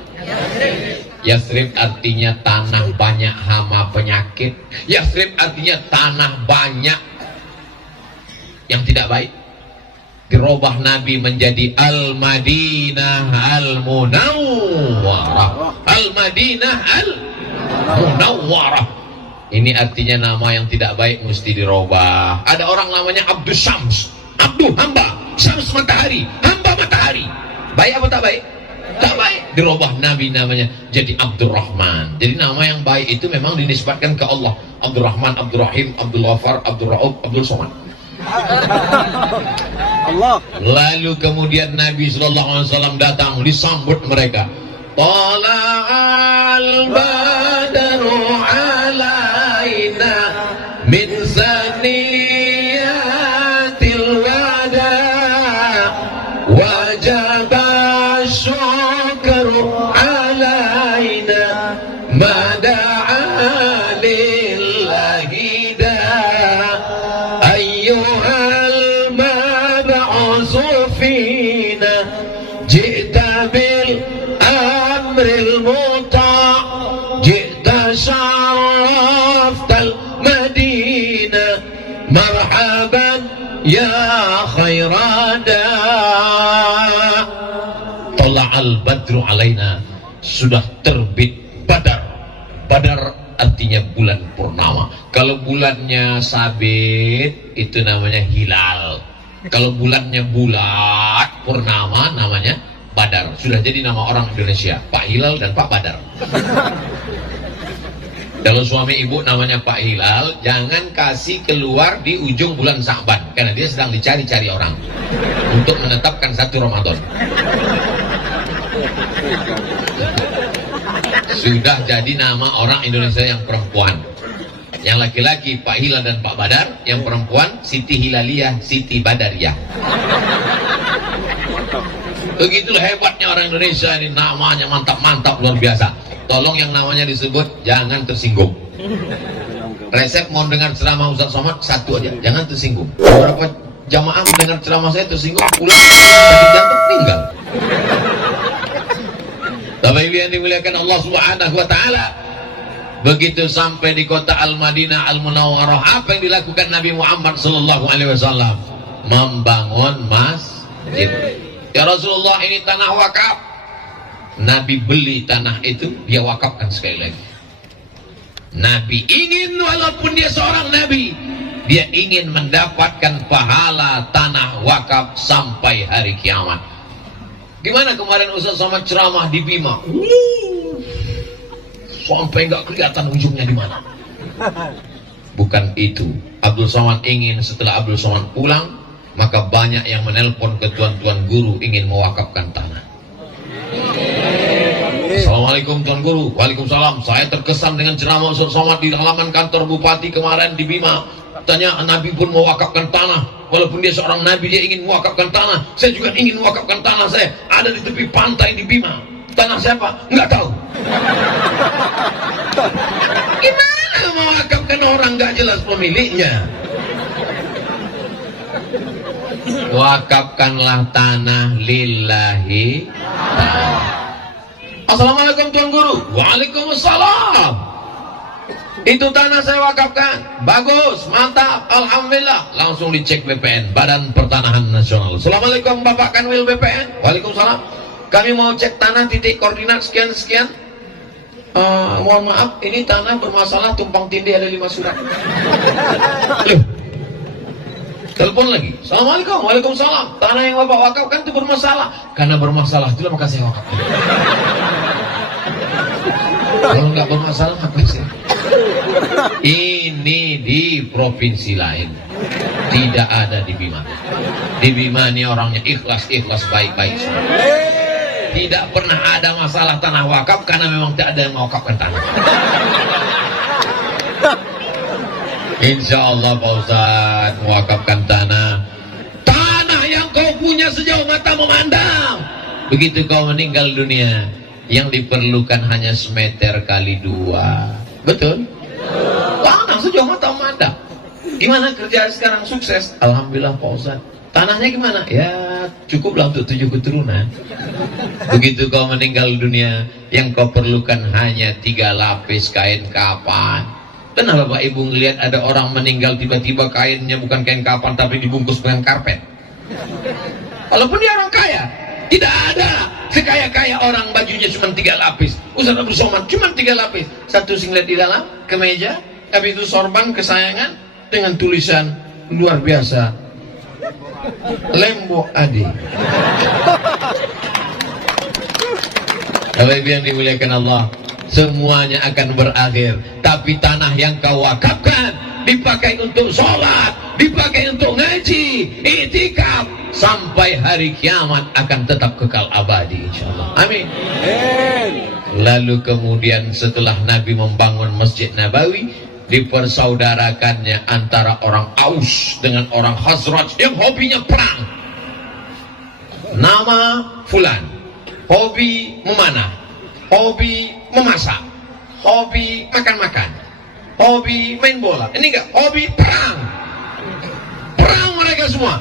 Yathrib artinya tanah banyak hama penyakit. Yathrib artinya tanah banyak yang tidak baik. Dirubah Nabi menjadi Al-Madinah Al-Munawwarah. Al-Madinah Al-Munawwarah. Ini artinya nama yang tidak baik mesti dirubah. Ada orang namanya Abdus Syams. Abdu hamba, Syams matahari, hamba matahari. Baik apa tak baik? Tak baik. Dirubah Nabi namanya jadi Abdurrahman. Jadi nama yang baik itu memang dinisbatkan ke Allah. Abdurrahman, Abdurrahim, Abdul Ghafar, Abdul Rauf, Abdul Somad. Allah. Lalu kemudian Nabi SAW datang, disambut mereka. Tala'al badru alaina min saniyatil wada wajaba syukru alaina mada'a lillahi da ayyuhal mab'usu fina ji'ta bil amril muta' ji'ta syaraftal madinah marhaban ya khairada. Tala'al badru alaina, sudah terbit badar. Badar artinya bulan purnama. Kalau bulannya sabit itu namanya hilal. Kalau bulannya bulat purnama namanya badar. Sudah jadi nama orang Indonesia, Pak Hilal dan Pak Badar. Kalau suami ibu namanya Pak Hilal, jangan kasih keluar di ujung bulan Sa'ban, karena dia sedang dicari-cari orang untuk menetapkan 1 Ramadan. Sudah jadi nama orang Indonesia yang perempuan. Yang laki-laki Pak Hilal dan Pak Badar, yang perempuan Siti Hilaliyah, Siti Badariyah. Begitulah hebatnya orang Indonesia ini, namanya mantap-mantap luar biasa. Tolong yang namanya disebut jangan tersinggung. Resep mau dengar ceramah Ustaz Somad satu aja, jangan tersinggung. Beberapa jamaah mendengar ceramah saya tersinggung, pulang sakit jantung meninggal. Bapak Ibu yang dimuliakan Allah Subhanahu wa taala, begitu sampai di kota Al-Madinah Al-Munawwarah, apa yang dilakukan Nabi Muhammad sallallahu alaihi wasallam? Membangun masjid. Ya Rasulullah, ini tanah wakaf. Nabi beli tanah itu, dia wakafkan sekali lagi. Nabi ingin, walaupun dia seorang nabi, dia ingin mendapatkan pahala tanah wakaf sampai hari kiamat. Gimana kemarin Ustaz Somad ceramah di Bima? Sampai nggak kelihatan ujungnya di mana. Bukan itu. Abdul Somad ingin setelah Abdul Somad pulang, maka banyak yang menelpon ke tuan-tuan guru ingin mewakafkan tanah. Assalamualaikum Tuan Guru. Waalaikumsalam. Saya terkesan dengan ceramah Ustaz Somad di halaman kantor Bupati kemarin di Bima. Tanya, Nabi pun mewakafkan tanah. Walaupun dia seorang Nabi, dia ingin mewakafkan tanah. Saya juga ingin mewakafkan tanah saya. Ada di tepi pantai di Bima. Tanah siapa? Nggak tahu. Gimana mewakafkan orang nggak jelas pemiliknya? Wakafkanlah tanah lillahi. Assalamualaikum Tuan Guru. Waalaikumsalam. Itu tanah saya wakafkan. Bagus, mantap, alhamdulillah. Langsung dicek BPN, Badan Pertanahan Nasional. Assalamualaikum Bapak Kanwil BPN. Waalaikumsalam. Kami mau cek tanah, titik koordinat sekian-sekian. Mohon maaf, ini tanah bermasalah, tumpang tindih ada 5 surat. Loh, telepon lagi. Assalamualaikum. Waalaikumsalam. Tanah yang Bapak wakafkan itu bermasalah. Karena bermasalah itulah maka saya wakafkan. Kalau nggak bermasalah apa sih? Ini di provinsi lain, tidak ada di Bima. Di Bima ini orangnya ikhlas baik-baik. Tidak pernah ada masalah tanah wakaf karena memang tidak ada yang mewakafkan tanah. Insya Allah Pak Ustadz mewakafkan tanah yang kau punya sejauh mata memandang. Begitu kau meninggal dunia, yang diperlukan hanya semeter kali 2. Betul? Tanah sejauh mata memandang. Gimana kerja sekarang sukses? Alhamdulillah Pak Ustadz. Tanahnya gimana? Ya cukuplah untuk 7 keturunan. Begitu kau meninggal dunia, yang kau perlukan hanya 3 lapis kain kapan. Pernah Bapak Ibu ngelihat ada orang meninggal tiba-tiba kainnya bukan kain kapan tapi dibungkus dengan karpet? Walaupun dia orang kaya, tidak ada sekaya-kaya orang bajunya cuma 3 lapis. Ustaz Abdul Somad cuma 3 lapis. 1 singlet di dalam, kemeja, habis itu sorban kesayangan dengan tulisan luar biasa, Lembo Adi. Kalau yang dimuliakan Allah, semuanya akan berakhir. Tapi tanah yang kau wakafkan dipakai untuk sholat, dipakai untuk ngaji, i'tikaf, sampai hari kiamat akan tetap kekal abadi insyaallah. Amin. Lalu kemudian setelah Nabi membangun Masjid Nabawi, dipersaudarakannya antara orang Aus dengan orang Khazraj yang hobinya perang. Nama fulan, hobi memanah, hobi memasak, hobi makan-makan, hobi main bola. Ini enggak, hobi perang. Perang mereka semua.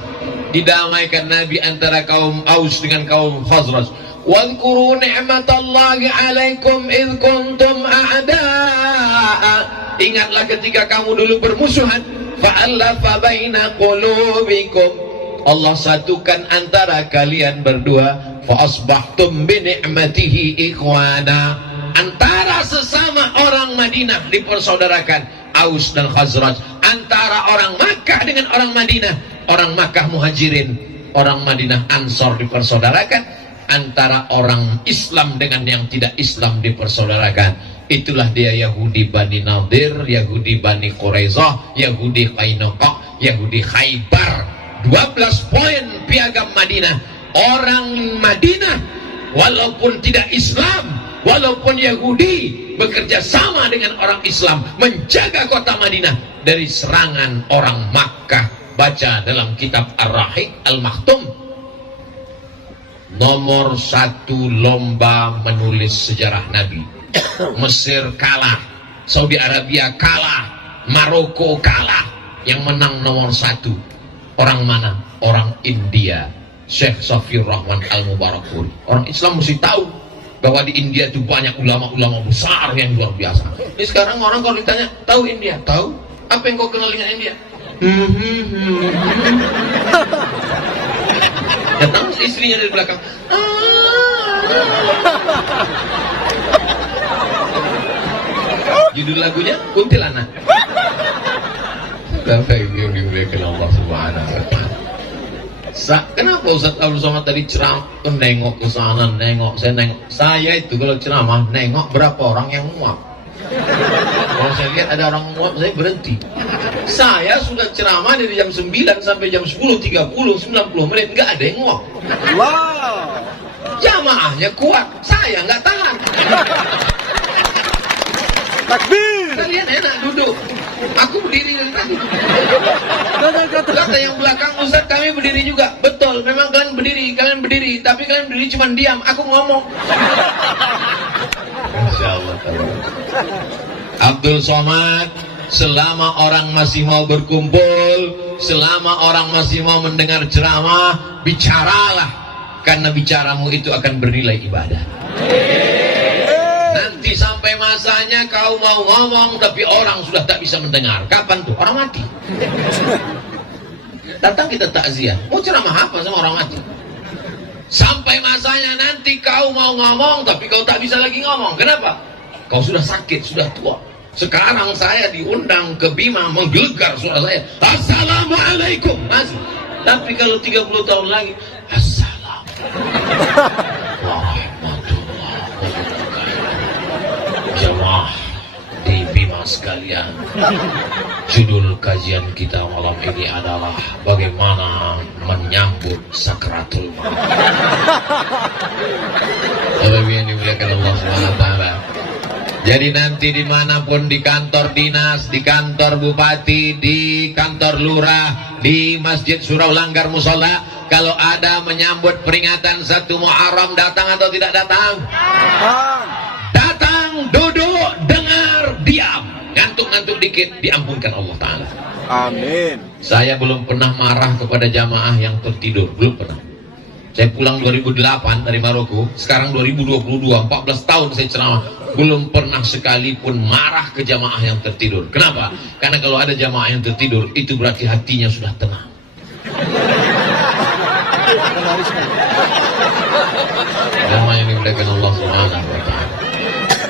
Didamaikan Nabi antara kaum Aus dengan kaum Khazraj. Wadhkuru ni'matallahi 'alaikum idh kuntum a'da'a. Ingatlah ketika kamu dulu bermusuhan, fa'alafa baina qulubikum. Allah satukan antara kalian berdua, fa asbahtum bi ni'matihi ikhwana. Antara sesama orang Madinah dipersaudarakan, Aus dan Khazraj. Antara orang Makkah dengan orang Madinah, orang Makkah Muhajirin, orang Madinah Ansor dipersaudarakan. Antara orang Islam dengan yang tidak Islam dipersaudarakan. Itulah dia Yahudi Bani Nadir, Yahudi Bani Quraizah, Yahudi Qainuqa, Yahudi Khaybar. 12 poin piagam Madinah. Orang Madinah walaupun tidak Islam, walaupun Yahudi bekerja sama dengan orang Islam menjaga kota Madinah dari serangan orang Makkah. Baca dalam kitab Ar-Rahiq Al-Maktum. Nomor 1 lomba menulis sejarah Nabi. Mesir kalah, Saudi Arabia kalah, Maroko kalah. Yang menang nomor 1 orang mana? Orang India, Syekh Safiyur Rahman Al-Mubarakpuri. Orang Islam mesti tahu bahwa di India itu banyak ulama-ulama besar yang luar biasa. Ini sekarang orang kalau ditanya, tahu India? Tahu? Apa yang kau kenal dengan India? Datang istrinya dari belakang. Judul lagunya Kuntilanak. Bapak Ibu yang dimuliakan Allah Subhanahu wa Ta'ala. Kenapa Ustaz Abdul Somad tadi ceramah nengok ke sana, nengok, saya nengok. Saya itu kalau ceramah nengok berapa orang yang muak. Kalau saya lihat ada orang muak, saya berhenti. Saya sudah ceramah dari jam 9 sampai jam 10:30, 90 menit, nggak ada yang muak. Wow. Jamaahnya kuat, saya nggak tahan. Takbir. Kalian enak duduk. Aku berdiri dari tadi. Kata yang belakang, Ustaz kami berdiri juga. Betul, memang kalian berdiri. Tapi kalian berdiri cuma diam, aku ngomong. Insya Allah. Abdul Somad, selama orang masih mau berkumpul, selama orang masih mau mendengar ceramah, bicaralah. Karena bicaramu itu akan bernilai ibadah. Nanti sampai masanya kau mau ngomong tapi orang sudah tak bisa mendengar. Kapan tuh? Orang mati. Datang kita takziah. Mau ceramah apa sama orang mati? Sampai masanya nanti kau mau ngomong tapi kau tak bisa lagi ngomong. Kenapa? Kau sudah sakit, sudah tua. Sekarang saya diundang ke Bima, menggelegar suara saya. Assalamualaikum. Masih. Tapi kalau 30 tahun lagi, jamaah di Bima sekalian, judul kajian kita malam ini adalah bagaimana menyambut sakratul maut. Bapak yang dimuliakan Allah SWT. Jadi nanti dimanapun, di kantor dinas, di kantor bupati, di kantor lurah, di Masjid Surau Langgar Musola, kalau ada menyambut peringatan 1 Muharram, datang atau tidak datang? Datang, duduk, dengar, diam. Ngantuk-ngantuk dikit, diampunkan Allah Ta'ala. Amin. Saya belum pernah marah kepada jamaah yang tertidur, belum pernah. Saya pulang 2008 dari Maroko, sekarang 2022, 14 tahun saya ceramah, belum pernah sekalipun marah ke jamaah yang tertidur. Kenapa? Karena kalau ada jamaah yang tertidur, itu berarti hatinya sudah tenang. Jamaah yang dimuliakan Allah Subhanahu wa Ta'ala.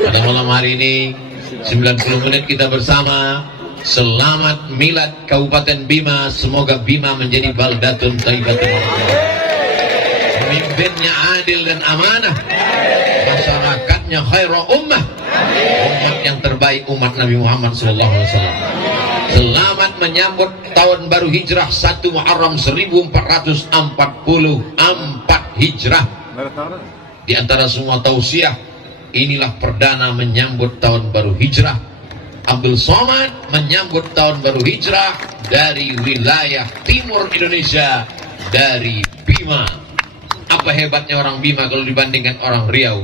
Pada malam hari ini 90 menit kita bersama. Selamat milad Kabupaten Bima. Semoga Bima menjadi baldatun thayyibatun. Pemimpinnya adil dan amanah, masyarakatnya khairul ummah, umat yang terbaik, umat Nabi Muhammad SAW. Selamat menyambut tahun baru Hijrah 1 Muharram 1444 Hijrah. Di antara semua tausiah, inilah perdana menyambut tahun baru Hijrah. Abdul Somad menyambut tahun baru Hijrah dari wilayah timur Indonesia, dari Bima. Apa hebatnya orang Bima kalau dibandingkan orang Riau?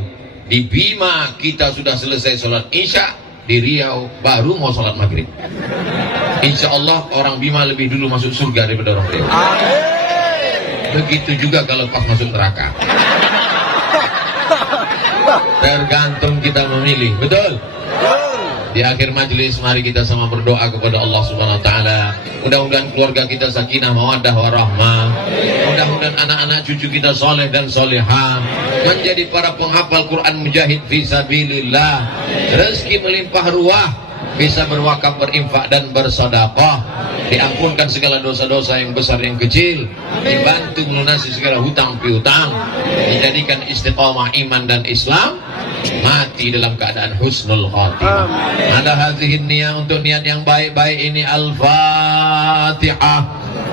Di Bima kita sudah selesai sholat Isya, di Riau baru mau sholat maghrib. Insya Allah orang Bima lebih dulu masuk surga daripada orang Riau. Begitu juga kalau pas masuk neraka. Tergantung kita memilih, betul? Di akhir majelis mari kita sama berdoa kepada Allah Subhanahu wa Ta'ala. Mudah-mudahan keluarga kita sakinah mawaddah warahmah. Mudah-mudahan anak-anak cucu kita soleh dan solehah, menjadi para penghafal Quran mujahid fi sabilillah. Rezeki melimpah ruah, bisa berwakaf, berinfak dan bersedekah. Diampunkan segala dosa-dosa yang besar yang kecil, dibantu melunasi segala hutang piutang, dijadikan istiqamah iman dan Islam, mati dalam keadaan husnul khatimah. Ada hadhihi niyah, untuk niat yang baik-baik ini. Al-Fatihah.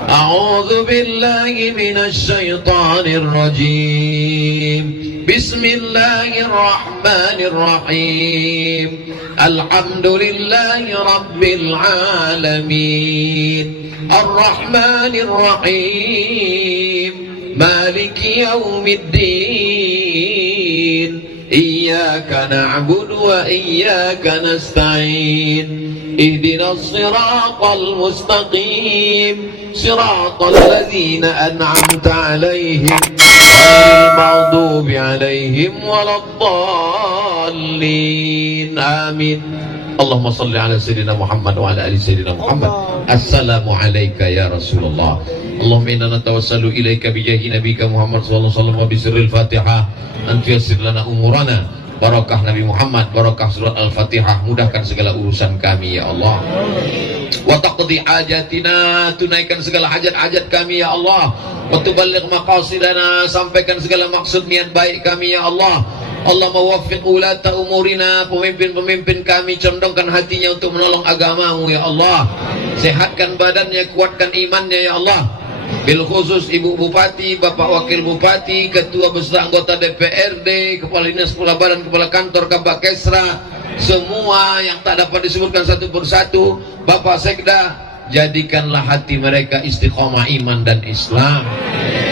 A'udzu billahi minasy syaithanir rajim. Bismillahirrahmanirrahim. Alhamdulillahi rabbil alamin. Ar-Rahmanir Rahim. Maliki yaumiddin. Iyyaka na'budu wa iyyaka nasta'in. Ihdinas siratal mustaqim. Siratal ladzina an'amta 'alaihim ghairil maghdubi 'alaihim waladdallin. Amin. Allahumma salli ala sayyidina Muhammad wa ala ali sayyidina Muhammad. Assalamu alayka ya Rasulullah. Allahumma inna natawassalu ilaika bijahi nabika Muhammad sallallahu alaihi wasallam wa bisirril Fatihah an tuyassir lana umurana. Barakah Nabi Muhammad, barakah surat Al-Fatihah, mudahkan segala urusan kami ya Allah. Wa taqdi hajatina, tunaikan segala hajat-hajat kami ya Allah. Wa tuballigh maqasidana, sampaikan segala maksud niat baik kami ya Allah. Allah mewaffiq ulata umurina, pemimpin-pemimpin kami condongkan hatinya untuk menolong agamamu ya Allah. Sehatkan badannya, kuatkan imannya ya Allah. Bil khusus Ibu Bupati, Bapak Wakil Bupati, Ketua beserta anggota DPRD, Kepala Dinas, Kepala Badan, Kepala Kantor, Kabak Kesra, semua yang tak dapat disebutkan satu persatu, Bapak Sekda, jadikanlah hati mereka istiqomah iman dan Islam.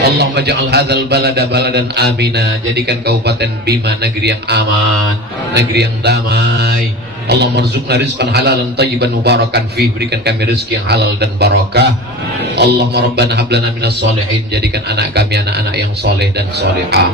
Allahumma ja'al hadzal balada baladan amina, jadikan Kabupaten Bima negeri yang aman, negeri yang damai. Allah marzuqna rizqan halalan tayyiban mubarakan fih, berikan kami rezeki yang halal dan barakah. Allahumma rabbana hablana minas solihin, jadikan anak kami anak-anak yang soleh dan solehah.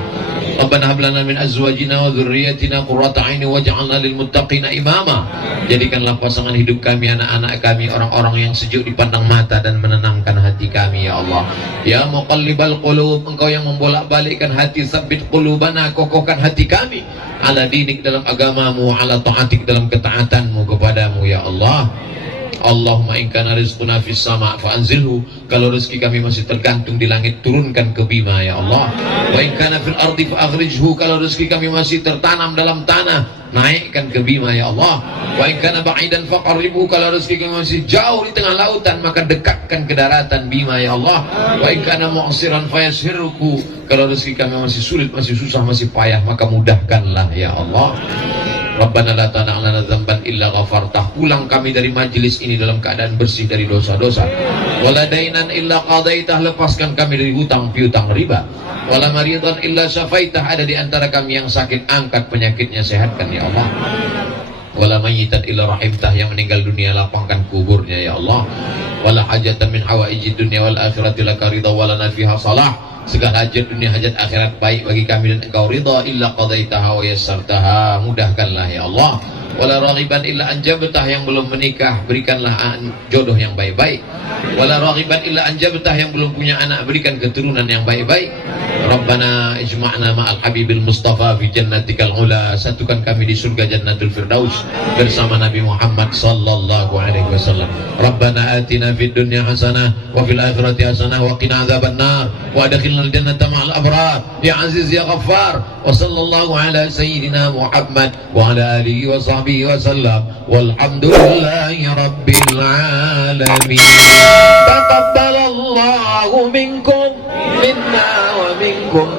Rabbana hablana min azwajina wa dzurriyyatina qurrata a'yun waj'alna lil muttaqina imama, jadikanlah pasangan hidup kami, anak-anak kami, orang-orang yang sejuk dipandang mata dan menenangkan hati kami ya Allah. Ya muqallibal qulub, engkau yang membolak-balikkan hati, tsabbit qulubana, kokohkan hati kami ala dinik, dalam agamamu, ala ta'atik, dalam ketaatanmu kepadamu ya Allah. Allahumma in kana rizquna fis sama' fa anzilhu, kalau rezeki kami masih tergantung di langit, turunkan ke Bima ya Allah. Wa in kana fil ardi fa akhrijhu, kalau rezeki kami masih tertanam dalam tanah, naikkan ke Bima ya Allah. Wa in kana ba'idan fa qarribhu, kalau rezeki kami masih jauh di tengah lautan, maka dekatkan ke daratan Bima ya Allah. Wa in kana mu'siran fa yassirhu, kalau rezeki kami masih sulit, masih susah, masih payah, maka mudahkanlah ya Allah. Rabbana la tada'lana dzamban illa ghafartah, pulang kami dari majlis ini dalam keadaan bersih dari dosa-dosa. Wala dainan illa qadaitah, lepaskan kami dari hutang piutang riba. Wala maridan illa syafaitah, ada di antara kami yang sakit, angkat penyakitnya, sehatkan ya Allah. Wala mayyitan illa rahimtah, yang meninggal dunia lapangkan kuburnya ya Allah. Wala hajatan min hawaijid dunya wal akhirati laka ridha wala nafiha salah, segala hajat dunia hajat akhirat baik bagi kami dan engkau ridha, illa qadaitaha wa yassartaha, mudahkanlah ya Allah. Wala raghiban illa anjabtah, yang belum menikah berikanlah jodoh yang baik-baik. Wala raghiban illa anjabtah, yang belum punya anak berikan keturunan yang baik-baik. Rabbana ijma'na ma'al habibil mustafa fi jannatikal ula, satukan kami di surga jannatul firdaus bersama Nabi Muhammad sallallahu alaihi wasallam. Rabbana atina fid dunya hasanah wa fil akhirati hasanah wa qina adzabannar wa adkhilnal jannata ma'al abrar ya aziz ya ghaffar. Wa sallallahu ala sayyidina Muhammad wa ala alihi wa sahbihi wa sallam, walhamdulillahi rabbil alamin. Taqabbalallahu minkum minna wa minkum.